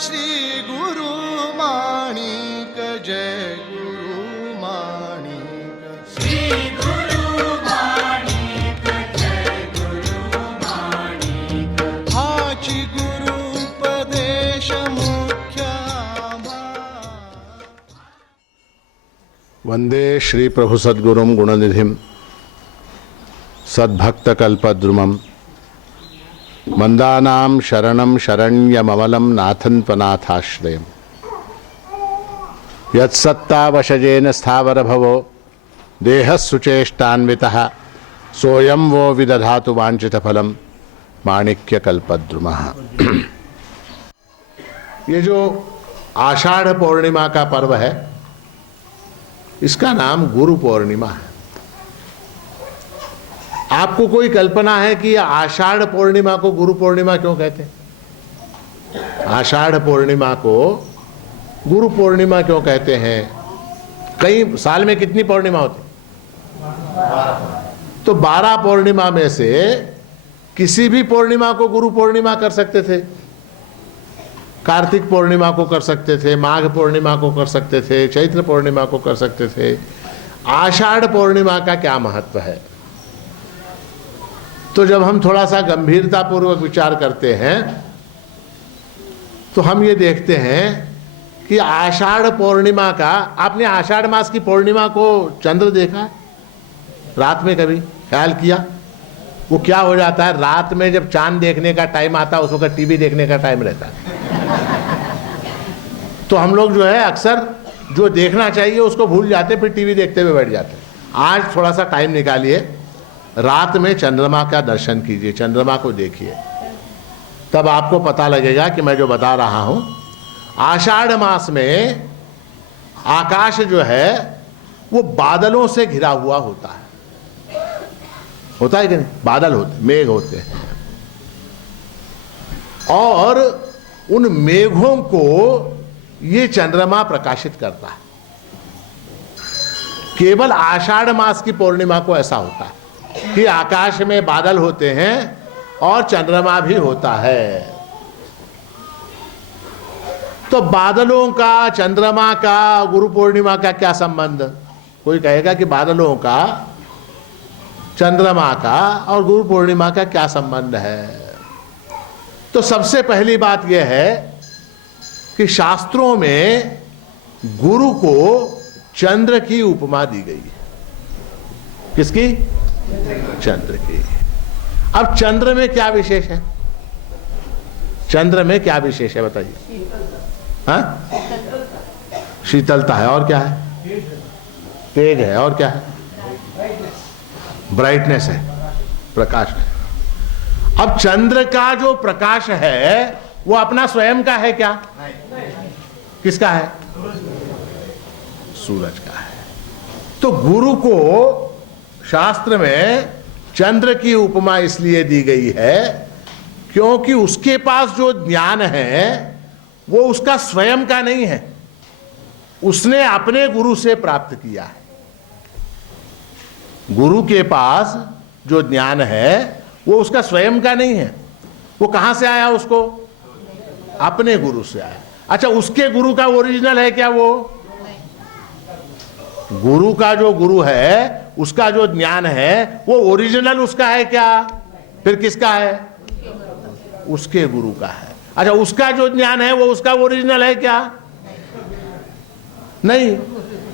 श्री गुरु माणिक जय गुरु माणिक श्री गुरु माणिक जय गुरु माणिक हाची गुरु उपदेश मुख्य वंदे श्री प्रभु सद्गुरुम गुणनिधिम सद्भक्तकल्पद्रुमम् मंदानां शरणं शरण्यममलं नाथन्त्वनाथाश्रयम् यत्सत्तावशजेन स्थावरभवो देहस्सुचेष्टान्वितः सोऽयं वो विदधातु वाञ्छितफलं माणिक्यकल्पद्रुमः। ये जो आषाढ़ पूर्णिमा का पर्व है, इसका नाम गुरु पूर्णिमा है। आपको कोई कल्पना है कि आषाढ़ पूर्णिमा को गुरु पूर्णिमा क्यों कहते हैं? आषाढ़ पूर्णिमा को गुरु पूर्णिमा क्यों कहते हैं? कई साल में कितनी पूर्णिमा होती? तो 12 पूर्णिमा में से किसी भी पूर्णिमा को गुरु पूर्णिमा कर सकते थे। कार्तिक पूर्णिमा को कर सकते थे, माघ पूर्णिमा को कर सकते थे, चैत्र पूर्णिमा को कर सकते थे। आषाढ़ पूर्णिमा का क्या महत्व है? तो जब हम थोड़ा सा गंभीरता पूर्वक विचार करते हैं तो हम ये देखते हैं कि आषाढ़ पूर्णिमा का, आपने आषाढ़ मास की पूर्णिमा को चंद्र देखा है? रात में कभी ख्याल किया? वो क्या हो जाता है, रात में जब चांद देखने का टाइम आता है उस वक्त टीवी देखने का टाइम रहता है। तो हम लोग जो है अक्सर जो देखना चाहिए उसको भूल जाते, फिर टीवी देखते हुए बैठ जाते। आज थोड़ा सा टाइम निकालिए, रात में चंद्रमा का दर्शन कीजिए, चंद्रमा को देखिए, तब आपको पता लगेगा कि मैं जो बता रहा हूं, आषाढ़ मास में आकाश जो है वो बादलों से घिरा हुआ होता है। होता है कि नहीं? बादल होते, मेघ होते हैं, और उन मेघों को ये चंद्रमा प्रकाशित करता है। केवल आषाढ़ मास की पूर्णिमा को ऐसा होता है कि आकाश में बादल होते हैं और चंद्रमा भी होता है। तो बादलों का, चंद्रमा का, गुरु पूर्णिमा का क्या संबंध? कोई कहेगा कि बादलों का, चंद्रमा का और गुरु पूर्णिमा का क्या संबंध है? तो सबसे पहली बात यह है कि शास्त्रों में गुरु को चंद्र की उपमा दी गई है। किसकी? चंद्र की। अब चंद्र में क्या विशेष है? चंद्र में क्या विशेष है बताइए? हाँ, शीतलता है, और क्या है? तेज है, और क्या है? ब्राइटनेस है, प्रकाश है। अब चंद्र का जो प्रकाश है वो अपना स्वयं का है क्या? किसका है? सूरज का है। तो गुरु को शास्त्र में चंद्र की उपमा इसलिए दी गई है क्योंकि उसके पास जो ज्ञान है वो उसका स्वयं का नहीं है, उसने अपने गुरु से प्राप्त किया है। गुरु के पास जो ज्ञान है वो उसका स्वयं का नहीं है, वो कहां से आया? उसको अपने गुरु से आया। अच्छा, उसके गुरु का ओरिजिनल है क्या? वो गुरु का जो गुरु है उसका जो ज्ञान है वो ओरिजिनल उसका है क्या? फिर किसका है? उसके गुरु का है। अच्छा, उसका जो ज्ञान है वो उसका ओरिजिनल है क्या? नहीं।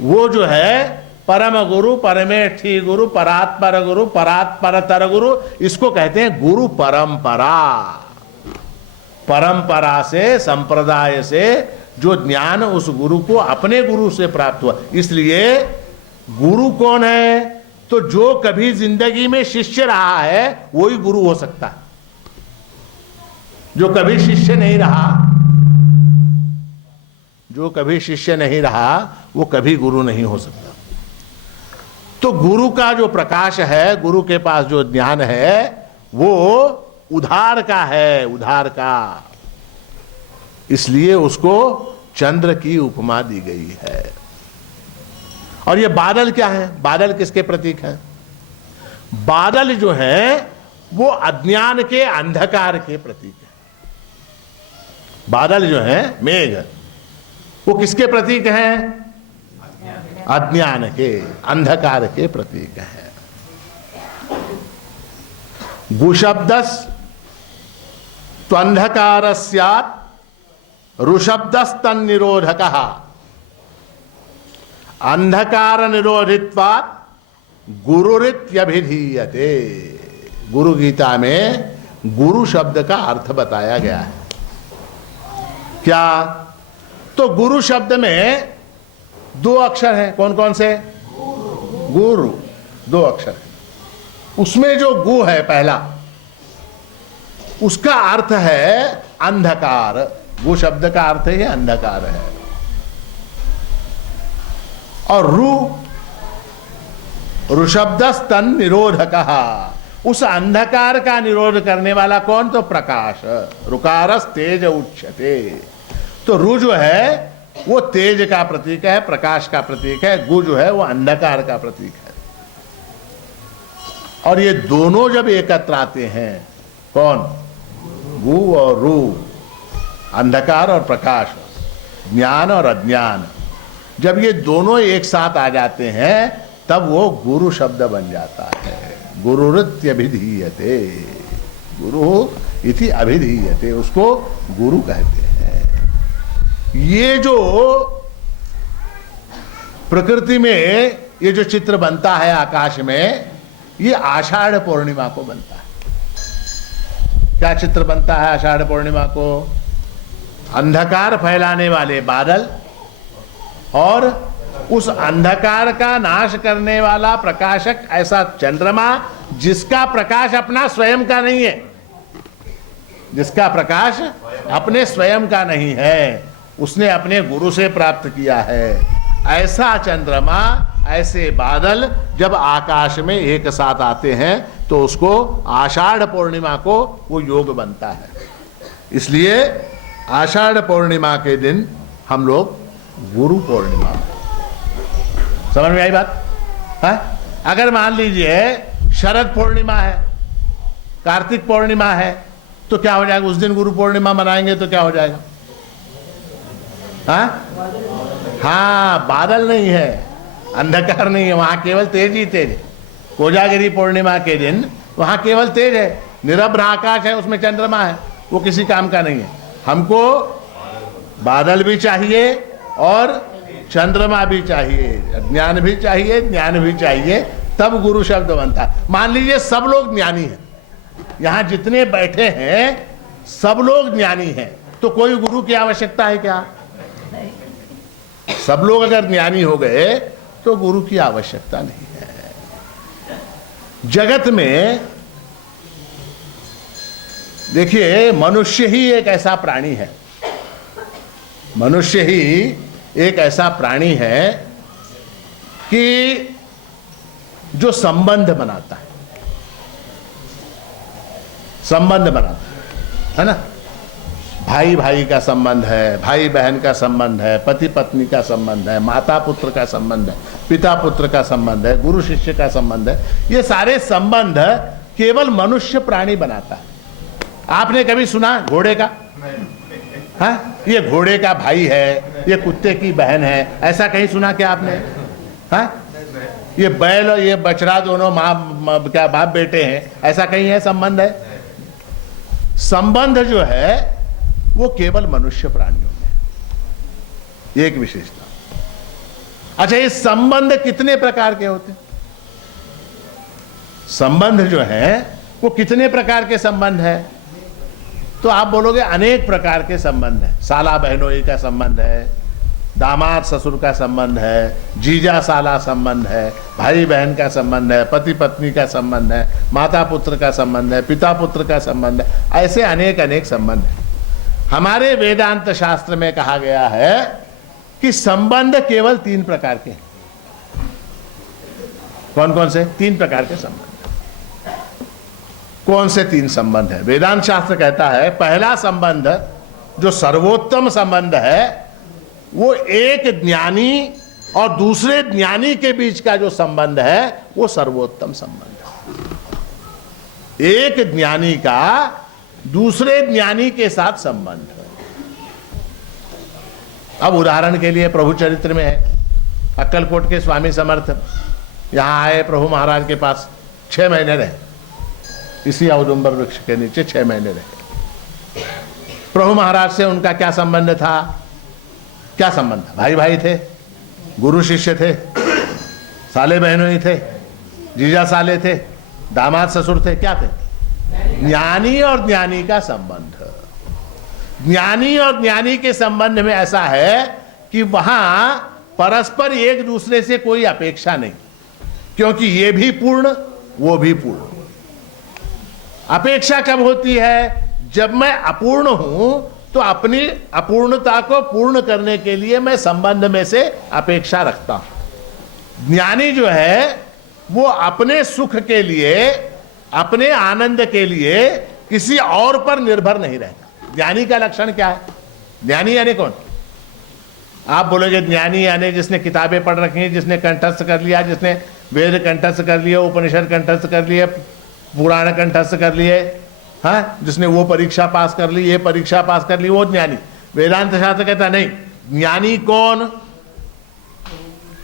वो जो है परम गुरु, परमेष्ठी गुरु, परात्पर गुरु, परात्परतर गुरु, इसको कहते हैं गुरु परंपरा। परंपरा से, संप्रदाय से जो ज्ञान उस गुरु को अपने गुरु से प्राप्त हुआ। इसलिए गुरु कौन है? तो जो कभी जिंदगी में शिष्य रहा है वही गुरु हो सकता है। जो कभी शिष्य नहीं रहा, जो कभी शिष्य नहीं रहा वो कभी गुरु नहीं हो सकता। तो गुरु का जो प्रकाश है, गुरु के पास जो ज्ञान है वो उधार का है, उधार का। इसलिए उसको चंद्र की उपमा दी गई है। और ये बादल क्या है? बादल किसके प्रतीक हैं? बादल जो है वो अज्ञान के, अंधकार के प्रतीक है। बादल जो है, मेघ, वो किसके प्रतीक हैं? अज्ञान के, अंधकार के प्रतीक हैं। गुशब्दस त्वंधकार स्यात् ऋषब्दस्तन निरोधकः अंधकार निरोधित्वात् गुरुरित्यभिधीयते। गुरु गीता में गुरु शब्द का अर्थ बताया गया है। क्या? तो गुरु शब्द में 2 अक्षर हैं। कौन कौन से? गुरु, 2 अक्षर है। उसमें जो गु है पहला, उसका अर्थ है अंधकार। गु शब्द का अर्थ ही अंधकार है। और ऋषब्दस्तन निरोधकः, उस अंधकार का निरोध करने वाला कौन? तो प्रकाश। रुकारस तेज उच्यते। तो रु जो है वो तेज का प्रतीक है, प्रकाश का प्रतीक है। गु जो है वो अंधकार का प्रतीक है। और ये दोनों जब एकत्र आते हैं, कौन? गु और रु, अंधकार और प्रकाश, ज्ञान और अज्ञान, जब ये दोनों एक साथ आ जाते हैं तब वो गुरु शब्द बन जाता है। गुरुरित्यभिधीयते, गुरु इति अभिधीयते, उसको गुरु कहते हैं। ये जो प्रकृति में ये जो चित्र बनता है आकाश में, ये आषाढ़ पूर्णिमा को बनता है। क्या चित्र बनता है आषाढ़ पूर्णिमा को? अंधकार फैलाने वाले बादल और उस अंधकार का नाश करने वाला प्रकाशक ऐसा चंद्रमा, जिसका प्रकाश अपना स्वयं का नहीं है, जिसका प्रकाश अपने स्वयं का नहीं है, उसने अपने गुरु से प्राप्त किया है। ऐसा चंद्रमा, ऐसे बादल जब आकाश में एक साथ आते हैं तो उसको आषाढ़ पूर्णिमा को वो योग बनता है। इसलिए आषाढ़ पूर्णिमा के दिन हम लोग गुरु पूर्णिमा, समझ में आई बात है? अगर मान लीजिए शरद पूर्णिमा है, कार्तिक पूर्णिमा है, तो क्या हो जाएगा? उस दिन गुरु पूर्णिमा मनाएंगे तो क्या हो जाएगा? हाँ, बादल नहीं है, अंधकार नहीं है, वहां केवल तेज ही तेज है। कोजागिरी पूर्णिमा के दिन वहां केवल तेज है, निरभ्र आकाश है, उसमें चंद्रमा है, वो किसी काम का नहीं है। हमको बादल भी चाहिए और चंद्रमा भी चाहिए, ज्ञान भी चाहिए, ज्ञान भी चाहिए, तब गुरु शब्द बनता है। मान लीजिए सब लोग ज्ञानी हैं, यहां जितने बैठे हैं सब लोग ज्ञानी हैं, तो कोई गुरु की आवश्यकता है क्या? सब लोग अगर ज्ञानी हो गए तो गुरु की आवश्यकता नहीं है। जगत में देखिए, मनुष्य ही एक ऐसा प्राणी है, मनुष्य ही एक ऐसा प्राणी है कि जो संबंध बनाता है, संबंध बनाता है ना। भाई भाई का संबंध है, भाई बहन का संबंध है, पति पत्नी का संबंध है, माता पुत्र का संबंध है, पिता पुत्र का संबंध है, गुरु शिष्य का संबंध है। ये सारे संबंध केवल मनुष्य प्राणी बनाता है। आपने कभी सुना घोड़े का? हाँ, ये घोड़े का भाई है, ये कुत्ते की बहन है, ऐसा कहीं सुना क्या आपने? हाँ, ये बैल और ये बछड़ा दोनों माँ क्या बाप बेटे हैं, ऐसा कहीं है? संबंध है? संबंध जो है वो केवल मनुष्य प्राणियों में, एक विशेषता। अच्छा, ये संबंध कितने प्रकार के होते हैं? संबंध जो है वो कितने प्रकार के संबंध है? तो आप बोलोगे अनेक प्रकार के संबंध है। साला बहनोई का संबंध है, दामाद ससुर का संबंध है, जीजा साला संबंध है, भाई बहन का संबंध है, पति पत्नी का संबंध है, माता पुत्र का संबंध है, पिता पुत्र का संबंध है, ऐसे अनेक अनेक संबंध है। हमारे वेदांत शास्त्र में कहा गया है कि संबंध केवल 3 प्रकार के हैं। कौन कौन से? 3 प्रकार के संबंध। कौन से 3 संबंध है? वेदांत शास्त्र कहता है पहला संबंध जो सर्वोत्तम संबंध है वो एक ज्ञानी और दूसरे ज्ञानी के बीच का जो संबंध है वो सर्वोत्तम संबंध है। एक ज्ञानी का दूसरे ज्ञानी के साथ संबंध है, अब उदाहरण के लिए प्रभु चरित्र में है, अक्कलकोट के स्वामी समर्थ यहाँ आए प्रभु महाराज के पास, 6 महीने रहे, इसी औदुंबर वृक्ष के नीचे 6 महीने रहे। प्रभु महाराज से उनका क्या संबंध था? क्या संबंध था? भाई भाई थे, गुरु शिष्य थे, साले बहनों थे, जीजा साले थे, दामाद ससुर थे, क्या थे? ज्ञानी और ज्ञानी का संबंध। ज्ञानी और ज्ञानी के संबंध में ऐसा है कि वहां परस्पर एक दूसरे से कोई अपेक्षा नहीं, क्योंकि ये भी पूर्ण वो भी पूर्ण। अपेक्षा कब होती है? जब मैं अपूर्ण हूं तो अपनी अपूर्णता को पूर्ण करने के लिए मैं संबंध में से अपेक्षा रखता हूं। ज्ञानी जो है वो अपने सुख के लिए, अपने आनंद के लिए किसी और पर निर्भर नहीं रहता। ज्ञानी का लक्षण क्या है? ज्ञानी यानी कौन? आप बोलोगे ज्ञानी यानी जिसने किताबें पढ़ रखी हैं, जिसने कंठस्थ कर लिया, जिसने वेद कंठस्थ कर लिए, उपनिषद कंठस्थ कर लिए, पुराण कंठस्थ कर लिए, हाँ, जिसने वो परीक्षा पास कर ली, ये परीक्षा पास कर ली, वो ज्ञानी। वेदांत शास्त्र कहता नहीं। ज्ञानी कौन?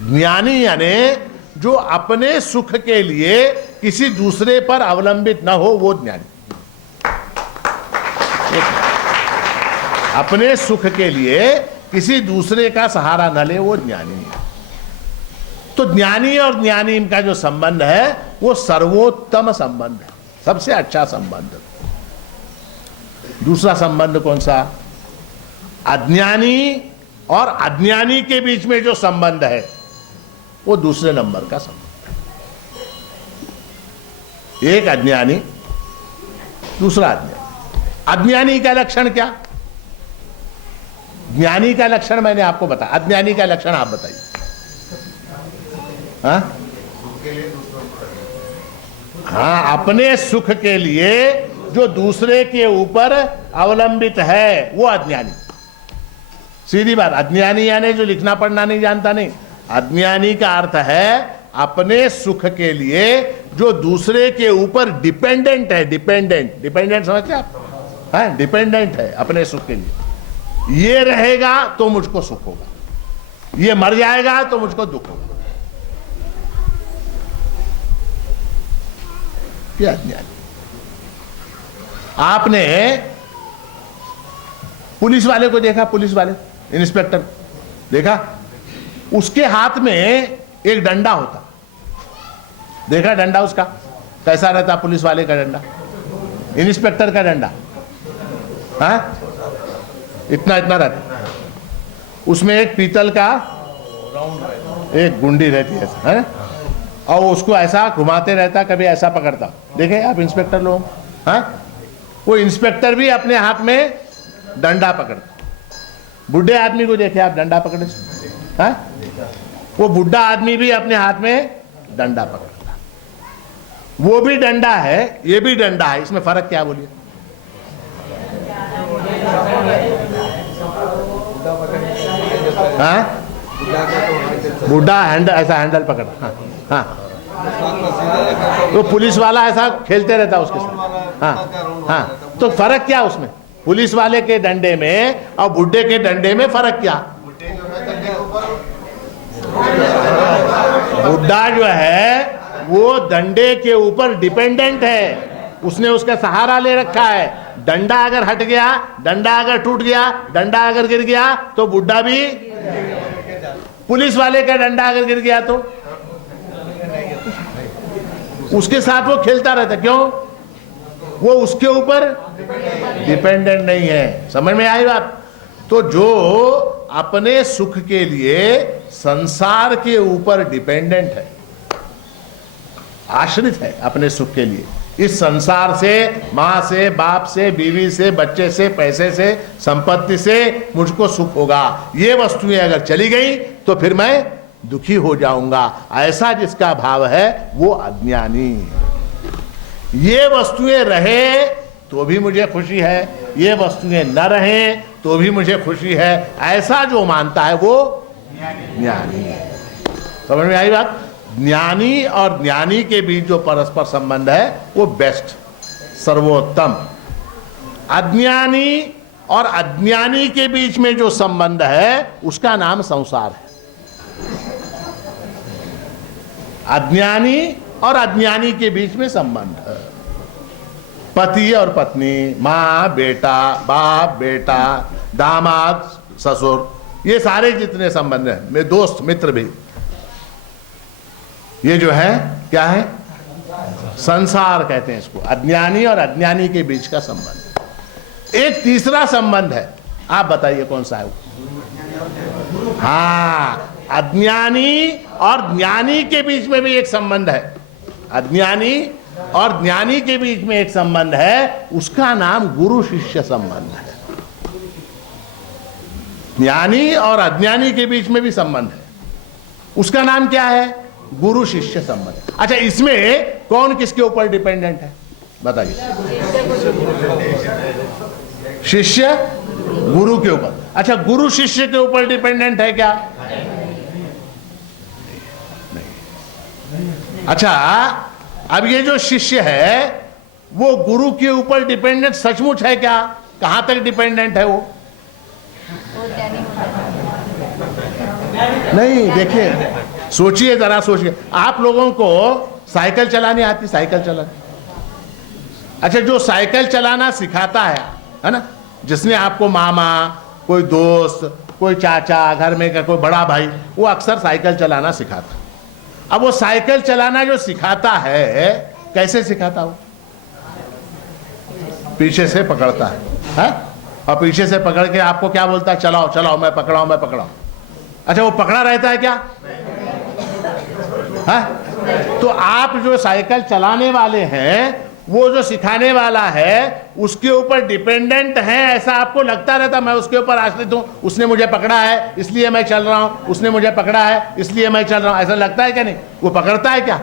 ज्ञानी यानी जो अपने सुख के लिए किसी दूसरे पर अवलंबित न हो, वो ज्ञानी। अपने सुख के लिए किसी दूसरे का सहारा न ले, वो ज्ञानी है। तो ज्ञानी और ज्ञानी का जो संबंध है वो सर्वोत्तम संबंध है, सबसे अच्छा संबंध। दूसरा संबंध कौन सा? अज्ञानी और अज्ञानी के बीच में जो संबंध है वो दूसरे नंबर का संबंध है। एक अज्ञानी, दूसरा अज्ञानी। अज्ञानी का लक्षण क्या? ज्ञानी का लक्षण मैंने आपको बताया, अज्ञानी का लक्षण आप बताइए। हाँ, अपने सुख के लिए जो दूसरे के ऊपर अवलंबित है वो अज्ञानी। सीधी बात। अज्ञानी यानी जो लिखना पढ़ना नहीं जानता नहीं। अज्ञानी का अर्थ है अपने सुख के लिए जो दूसरे के ऊपर डिपेंडेंट है। डिपेंडेंट समझते आप? हाँ, डिपेंडेंट है अपने सुख के लिए। ये रहेगा तो मुझको सुख होगा, ये मर जाएगा तो मुझको दुख होगा। क्या अज्ञानी। आपने पुलिस वाले को देखा? पुलिस वाले, इंस्पेक्टर देखा? उसके हाथ में एक डंडा होता, देखा डंडा उसका कैसा रहता? पुलिस वाले का डंडा, इंस्पेक्टर का डंडा, हाँ, इतना इतना रहता। उसमें एक पीतल का एक गुंडी रहती है, और उसको ऐसा घुमाते रहता, कभी ऐसा पकड़ता। देखे आप इंस्पेक्टर लोग? हाँ, वो इंस्पेक्टर भी अपने हाथ में डंडा पकड़ता। बुढ़े आदमी को देखे आप डंडा पकड़े? हाँ, वो बुढ़ा आदमी भी अपने हाथ में डंडा पकड़ता। वो भी डंडा है, ये भी डंडा है, इसमें फर्क क्या बोलिए? हाँ, बुढ़ा हैंडल, ऐसा हैंडल पकड़। हाँ हाँ, तो पुलिस वाला ऐसा खेलते रहता उसके साथ। हाँ हाँ, तो फर्क क्या उसमें? पुलिस वाले के डंडे में और बुड्ढे के डंडे में फर्क क्या? बुड्ढा जो है वो डंडे के ऊपर डिपेंडेंट है, उसने उसका सहारा ले रखा है। डंडा अगर हट गया, डंडा अगर टूट गया, डंडा अगर गिर गया तो बुड्ढा भी। पुलिस वाले का डंडा अगर गिर गया तो उसके साथ वो खेलता रहता। क्यों? वो उसके ऊपर डिपेंडेंट नहीं है। समझ में आई बात? तो जो अपने सुख के लिए संसार के ऊपर डिपेंडेंट है, आश्रित है अपने सुख के लिए, इस संसार से, मां से, बाप से, बीवी से, बच्चे से, पैसे से, संपत्ति से मुझको सुख होगा, ये वस्तुएं अगर चली गई तो फिर मैं दुखी हो जाऊंगा, ऐसा जिसका भाव है वो अज्ञानी। ये वस्तुएं रहे तो भी मुझे खुशी है, ये वस्तुएं न रहे तो भी मुझे खुशी है, ऐसा जो मानता है वो ज्ञानी है। समझ में आई बात? ज्ञानी और ज्ञानी के बीच जो परस्पर संबंध है वो बेस्ट, सर्वोत्तम। अज्ञानी और अज्ञानी के बीच में जो संबंध है उसका नाम संसार है। अज्ञानी और अज्ञानी के बीच में संबंध है। पति और पत्नी, माँ बेटा, बाप बेटा, दामाद ससुर, ये सारे जितने संबंध हैं, मेरे दोस्त मित्र भी, ये जो है क्या है? संसार कहते हैं इसको। अज्ञानी और अज्ञानी के बीच का संबंध। एक तीसरा संबंध है, आप बताइए कौन सा है वो? हाँ, अज्ञानी और ज्ञानी के बीच में भी एक संबंध है। अज्ञानी और ज्ञानी के बीच में एक संबंध है, उसका नाम गुरु शिष्य संबंध है। ज्ञानी और अज्ञानी के बीच में भी संबंध है, उसका नाम क्या है? गुरु शिष्य संबंध। अच्छा, इसमें कौन किसके ऊपर डिपेंडेंट है बताइए? शिष्य गुरु के ऊपर। अच्छा, गुरु शिष्य के ऊपर डिपेंडेंट है क्या? नहीं। अच्छा, अब ये जो शिष्य है वो गुरु के ऊपर डिपेंडेंट सचमुच है क्या? कहां तक डिपेंडेंट है वो? नहीं, देखिए, सोचिए, जरा सोचिए। आप लोगों को साइकिल चलानी आती? साइकिल चलानी? अच्छा, जो साइकिल चलाना सिखाता है ना, जिसने आपको मामा, कोई दोस्त, कोई चाचा, घर में का कोई बड़ा भाई, वो अक्सर साइकिल चलाना सिखाता है। अब वो साइकिल चलाना जो सिखाता है, कैसे सिखाता हो? पीछे से पकड़ता है? और पीछे से पकड़ के आपको क्या बोलता है? चलाओ चलाओ, मैं पकड़ाऊं, मैं पकड़ाऊं। अच्छा, वो पकड़ा रहता है क्या? तो आप जो साइकिल चलाने वाले हैं, वो जो सिखाने वाला है उसके ऊपर डिपेंडेंट है, ऐसा आपको लगता रहता? मैं उसके ऊपर आश्रित हूं, उसने मुझे पकड़ा है इसलिए मैं चल रहा हूं, उसने मुझे पकड़ा है इसलिए मैं चल रहा हूं, ऐसा लगता है क्या? नहीं। वो पकड़ता है क्या?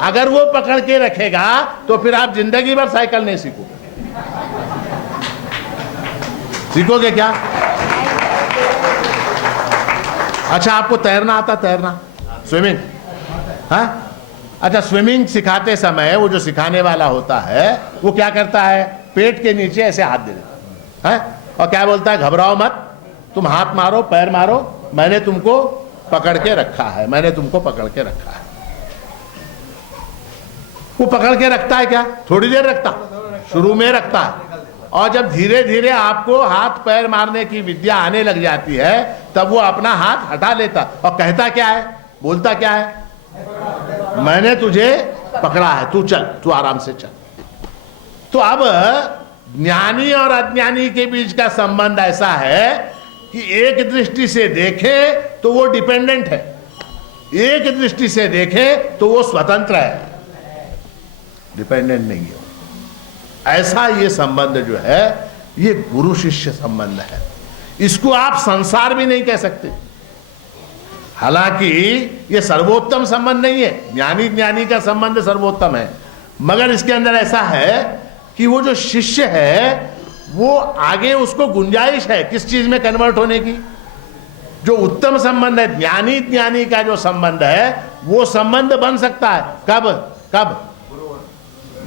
अगर वो पकड़ के रखेगा तो फिर आप जिंदगी भर साइकिल नहीं सीखोगे। सीखोगे क्या? अच्छा, आपको तैरना आता? तैरना, स्विमिंग? हाँ? अच्छा, स्विमिंग सिखाते समय वो जो सिखाने वाला होता है वो क्या करता है? पेट के नीचे ऐसे हाथ दे देता है और क्या बोलता है? घबराओ मत, तुम हाथ मारो, पैर मारो, मैंने तुमको पकड़ के रखा है, मैंने तुमको पकड़ के रखा है। वो पकड़ के रखता है क्या? थोड़ी देर रखता, शुरू में रखता है, और जब धीरे धीरे आपको हाथ पैर मारने की विद्या आने लग जाती है तब वो अपना हाथ हटा लेता और कहता क्या है? बोलता क्या है? मैंने तुझे पकड़ा है, तू चल, तू आराम से चल। तो अब ज्ञानी और अज्ञानी के बीच का संबंध ऐसा है कि एक दृष्टि से देखे तो वो डिपेंडेंट है, एक दृष्टि से देखे तो वो स्वतंत्र है, डिपेंडेंट नहीं है। ऐसा ये संबंध जो है ये गुरु शिष्य संबंध है। इसको आप संसार भी नहीं कह सकते। हालांकि ये सर्वोत्तम संबंध नहीं है, ज्ञानी ज्ञानी का संबंध सर्वोत्तम है, मगर इसके अंदर ऐसा है कि वो जो शिष्य है वो आगे उसको गुंजाइश है किस चीज में कन्वर्ट होने की। जो उत्तम संबंध है, ज्ञानी ज्ञानी का जो संबंध है, वो संबंध बन सकता है कब? कब?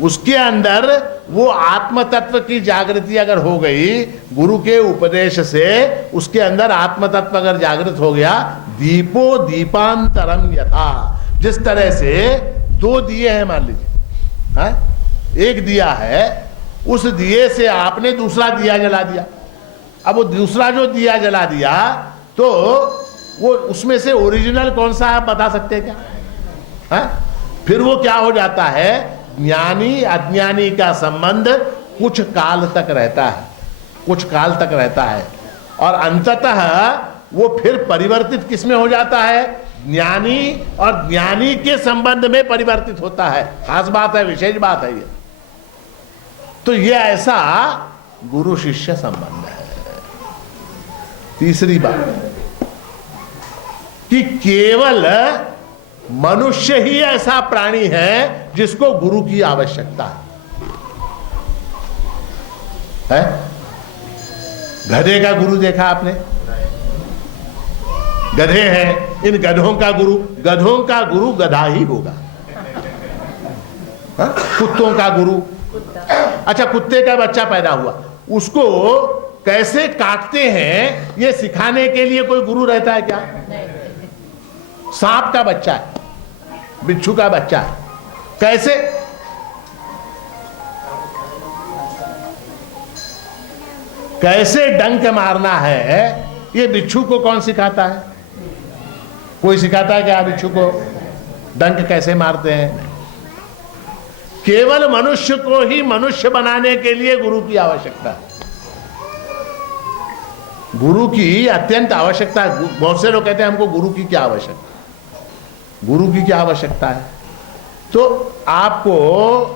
उसके अंदर वो आत्म तत्व की जागृति अगर हो गई, गुरु के उपदेश से उसके अंदर आत्म तत्व अगर जागृत हो गया, दीपो दीपांतरम यथा, जिस तरह से दो दिए हैं मान लीजिए, एक दिया है, उस दिए से आपने दूसरा दिया जला दिया। अब वो दूसरा जो दिया जला दिया तो वो उसमें से ओरिजिनल कौन सा आप बता सकते हैं क्या? फिर वो क्या हो जाता है? ज्ञानी अज्ञानी का संबंध कुछ काल तक रहता है, कुछ काल तक रहता है, और अंततः वो फिर परिवर्तित किसमें हो जाता है? ज्ञानी और ज्ञानी के संबंध में परिवर्तित होता है। खास बात है, विशेष बात है ये। तो ये ऐसा गुरु शिष्य संबंध है। तीसरी बात कि केवल मनुष्य ही ऐसा प्राणी है जिसको गुरु की आवश्यकता है? गधे का गुरु देखा आपने? गधे हैं, इन गधों का गुरु, गधों का गुरु गधा ही होगा। कुत्तों का गुरु, अच्छा कुत्ते का बच्चा पैदा हुआ, उसको कैसे काटते हैं ये सिखाने के लिए कोई गुरु रहता है क्या? सांप का बच्चा है, बिच्छू का बच्चा है, कैसे डंक मारना है ये बिच्छू को कौन सिखाता है? कोई सिखाता है क्या बिच्छू को डंक कैसे मारते हैं? केवल मनुष्य को ही मनुष्य बनाने के लिए गुरु की आवश्यकता है। गुरु की अत्यंत आवश्यकता है। बहुत से लोग कहते हैं हमको गुरु की क्या आवश्यकता, गुरु की क्या आवश्यकता है? तो आपको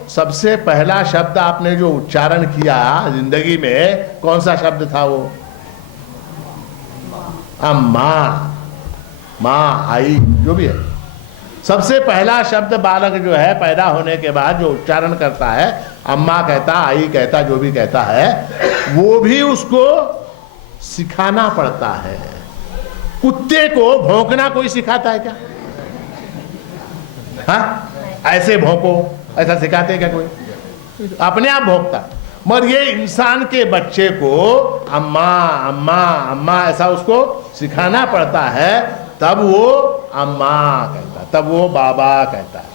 सबसे पहला शब्द आपने जो उच्चारण किया जिंदगी में, कौन सा शब्द था वो? अम्मा, माँ, आई, जो भी है। सबसे पहला शब्द बालक जो है पैदा होने के बाद जो उच्चारण करता है, अम्मा कहता, आई कहता, जो भी कहता है, वो भी उसको सिखाना पड़ता है। कुत्ते को भौंकना कोई सिखाता है क्या? हाँ, ऐसे भौंको, ऐसा सिखाते हैं क्या कोई? अपने आप भौंकता। मगर ये इंसान के बच्चे को अम्मा अम्मा अम्मा ऐसा उसको सिखाना पड़ता है, तब वो अम्मा कहता है, तब वो बाबा कहता है।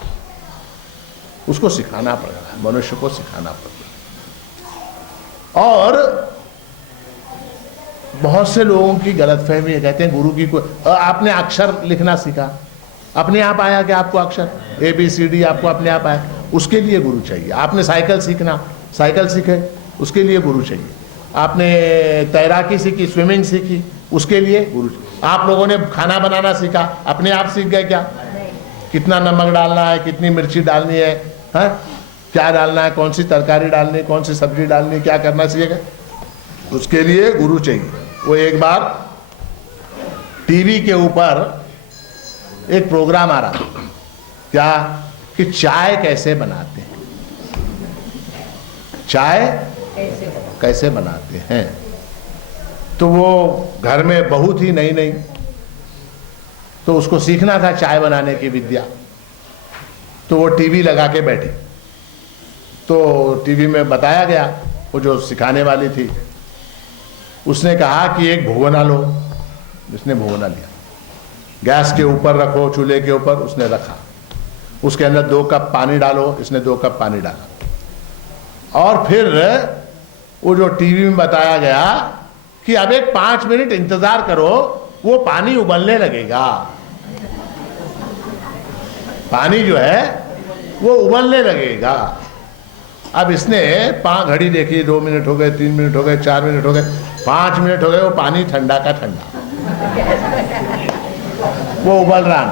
उसको सिखाना पड़ता है, मनुष्य को सिखाना पड़ता है। और बहुत से लोगों की गलतफहमी है, कहते हैं गुरु की कोई, आपने अक्षर लिखना सीखा, अपने आप आया क्या आपको अक्षर? ABCD आपको अपने आप आया? उसके लिए गुरु चाहिए। आपने साइकिल सीखना, साइकिल सीखे, उसके लिए गुरु चाहिए। आपने तैराकी सीखी, स्विमिंग सीखी, उसके लिए गुरु चाहिए। आप लोगों ने खाना बनाना सीखा, अपने आप सीख गए क्या? कितना नमक डालना है, कितनी मिर्ची डालनी है, क्या डालना है, कौन सी तरकारी डालनी है, कौन सी सब्जी डालनी है, क्या करना सीख गए? उसके लिए गुरु चाहिए। वो एक बार टीवी के ऊपर एक प्रोग्राम आ रहा था, क्या कि चाय कैसे बनाते हैं, चाय कैसे बनाते हैं। तो वो घर में बहुत ही नई नई, तो उसको सीखना था चाय बनाने की विद्या। तो वो टीवी लगा के बैठी, तो टीवी में बताया गया, वो जो सिखाने वाली थी उसने कहा कि एक भगोना लो। उसने भगोना लिया, गैस के ऊपर रखो, चूल्हे के ऊपर, उसने रखा। उसके अंदर 2 कप पानी डालो, इसने 2 कप पानी डाला। और फिर वो जो टीवी में बताया गया कि अब एक 5 मिनट इंतजार करो, वो पानी उबलने लगेगा। पानी जो है वो उबलने लगेगा। अब इसने 5 घड़ी देखी, 2 मिनट हो गए, 3 मिनट हो गए, 4 मिनट हो गए, 5 मिनट हो गए, वो पानी ठंडा का ठंडा, वो उबल रहा।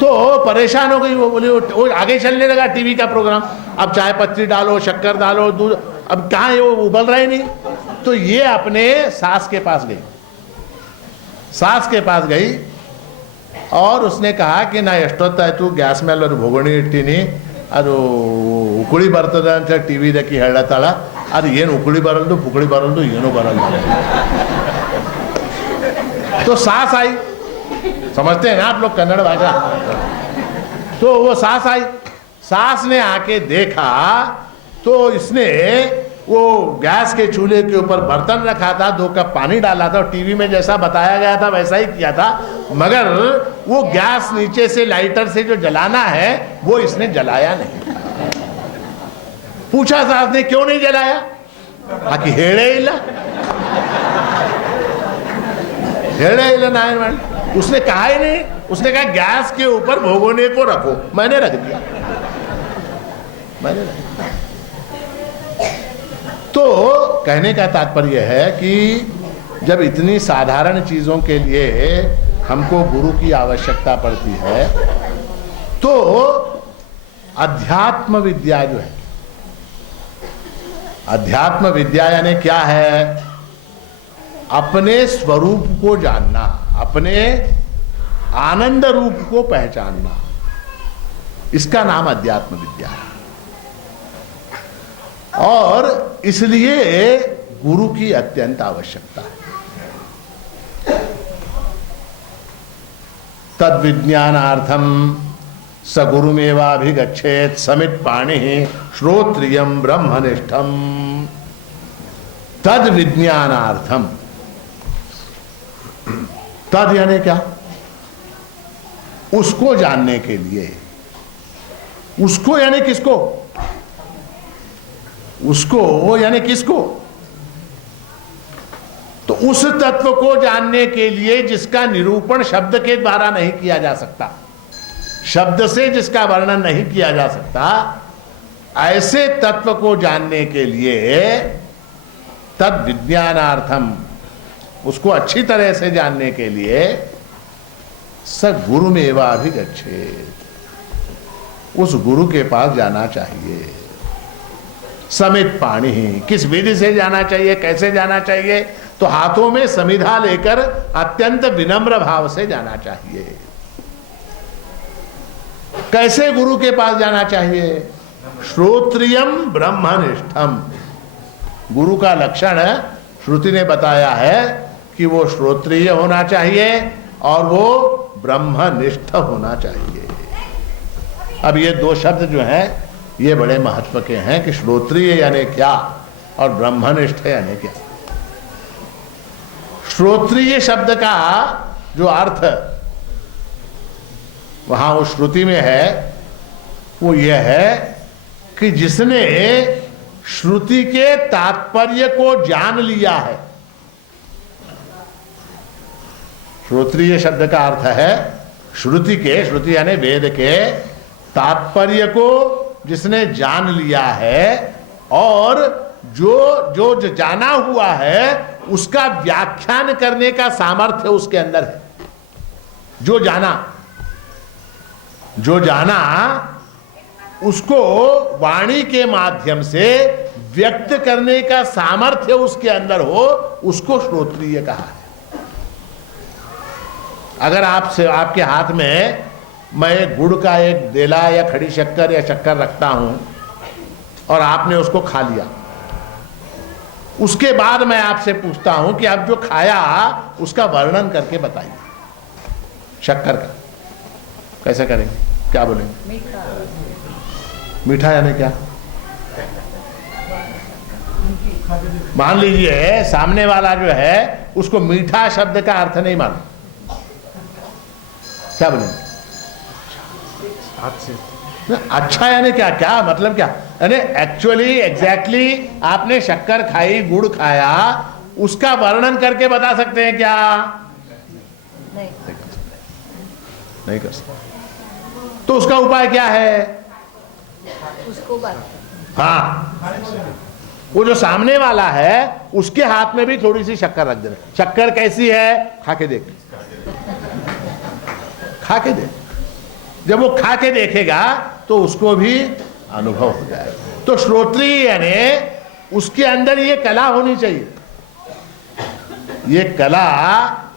तो परेशान हो गई वो, बोली वो आगे चलने लगा टीवी का प्रोग्राम। अब चाय पत्ती डालो, शक्कर डालो, दूध, अब कहाँ वो उबल रहा ही नहीं। तो ये अपने सास के पास गई, सास के पास गई और उसने कहा कि ना ಎಷ್ಟೊತ್ತಾಯ್ತು ಗ್ಯಾಸ್ ಮೇಲೆ ಒಂದು ಭೋಗಣಿ ಇಟ್ಟಿನಿ, ಅದು ಉಕುಳಿ ಬರ್ತದೆ ಅಂತ ಟಿವಿ ದಕ್ಕಿ ಹೇಳತ್ತಾಳ, ಅದು ಏನು ಉಕುಳಿ ಬರಲ್ದು ಪುಕುಳಿ ಬರಲ್ದು ಏನೂ ಬರಲ್ಲ। तो सास आई, समझते हैं ना आप लोग कन्नड़ भाषा। तो वो सास आई, सास ने आके देखा तो इसने वो गैस के चूल्हे के ऊपर बर्तन रखा था, 2 कप पानी डाला था, और टीवी में जैसा बताया गया था वैसा ही किया था, मगर वो गैस नीचे से लाइटर से जो जलाना है वो इसने जलाया नहीं। पूछा सास ने क्यों नहीं जलाया? आकि हेड़े इला, हेड़े इला नायन मान। उसने कहा ही नहीं, उसने कहा गैस के ऊपर भगोने को रखो, मैंने रख दिया, मैंने रख दिया। तो कहने का तात्पर्य है कि जब इतनी साधारण चीजों के लिए हमको गुरु की आवश्यकता पड़ती है, तो अध्यात्म विद्या जो है, अध्यात्म विद्या यानी क्या है? अपने स्वरूप को जानना, अपने आनंद रूप को पहचानना, इसका नाम अध्यात्म विद्या है। और इसलिए गुरु की अत्यंत आवश्यकता है। तद विज्ञानार्थम स गुरुमेवाभिगच्छेत समित पाणि श्रोत्रियम ब्रह्मनिष्ठम। तद विज्ञानार्थम, तद यानी क्या? उसको जानने के लिए। उसको यानी किसको? उसको यानी किसको? तो उस तत्व को जानने के लिए जिसका निरूपण शब्द के द्वारा नहीं किया जा सकता, शब्द से जिसका वर्णन नहीं किया जा सकता, ऐसे तत्व को जानने के लिए तद विज्ञानार्थम, उसको अच्छी तरह से जानने के लिए स गुरुमेवाभिगच्छेत्, उस गुरु के पास जाना चाहिए। समित पाणी, किस विधि से जाना चाहिए, कैसे जाना चाहिए? तो हाथों में समिधा लेकर अत्यंत विनम्र भाव से जाना चाहिए। कैसे गुरु के पास जाना चाहिए? श्रोत्रियम ब्रह्मनिष्ठम, गुरु का लक्षण श्रुति ने बताया है कि वो श्रोत्रिय होना चाहिए और वो ब्रह्मनिष्ठ होना चाहिए। अब ये दो शब्द जो हैं ये बड़े महत्व के हैं कि श्रोत्रिय यानी क्या और ब्रह्मनिष्ठ यानी क्या। श्रोत्रिय शब्द का जो अर्थ वहां उस श्रुति में है वो यह है कि जिसने श्रुति के तात्पर्य को जान लिया है। श्रोत्रिय शब्द का अर्थ है श्रुति के, श्रुति यानी वेद के तात्पर्य को जिसने जान लिया है और जो जाना हुआ है उसका व्याख्यान करने का सामर्थ्य उसके अंदर है। जो जाना उसको वाणी के माध्यम से व्यक्त करने का सामर्थ्य उसके अंदर हो, उसको श्रोत्रिय कहा है। अगर आपके हाथ में मैं एक गुड़ का एक देला या खड़ी शक्कर या शक्कर रखता हूं और आपने उसको खा लिया, उसके बाद मैं आपसे पूछता हूं कि आप जो खाया उसका वर्णन करके बताइए। शक्कर का कैसे करेंगे, क्या बोलेंगे? मीठा यानी क्या? मान लीजिए सामने वाला जो है उसको मीठा शब्द का अर्थ नहीं मालूम, क्या बोलेंगे? अच्छा यानी क्या? क्या मतलब क्या? यानी एक्चुअली एग्जैक्टली आपने शक्कर खाई, गुड़ खाया, उसका वर्णन करके बता सकते हैं क्या? नहीं कर सकते। तो उसका उपाय क्या है? उसको हाँ, वो जो सामने वाला है उसके हाथ में भी थोड़ी सी शक्कर रख देना। शक्कर कैसी है? खा के देख, खा के देख। जब वो खा के देखेगा तो उसको भी अनुभव हो जाएगा। तो श्रोत्रिय यानी उसके अंदर ये कला होनी चाहिए, ये कला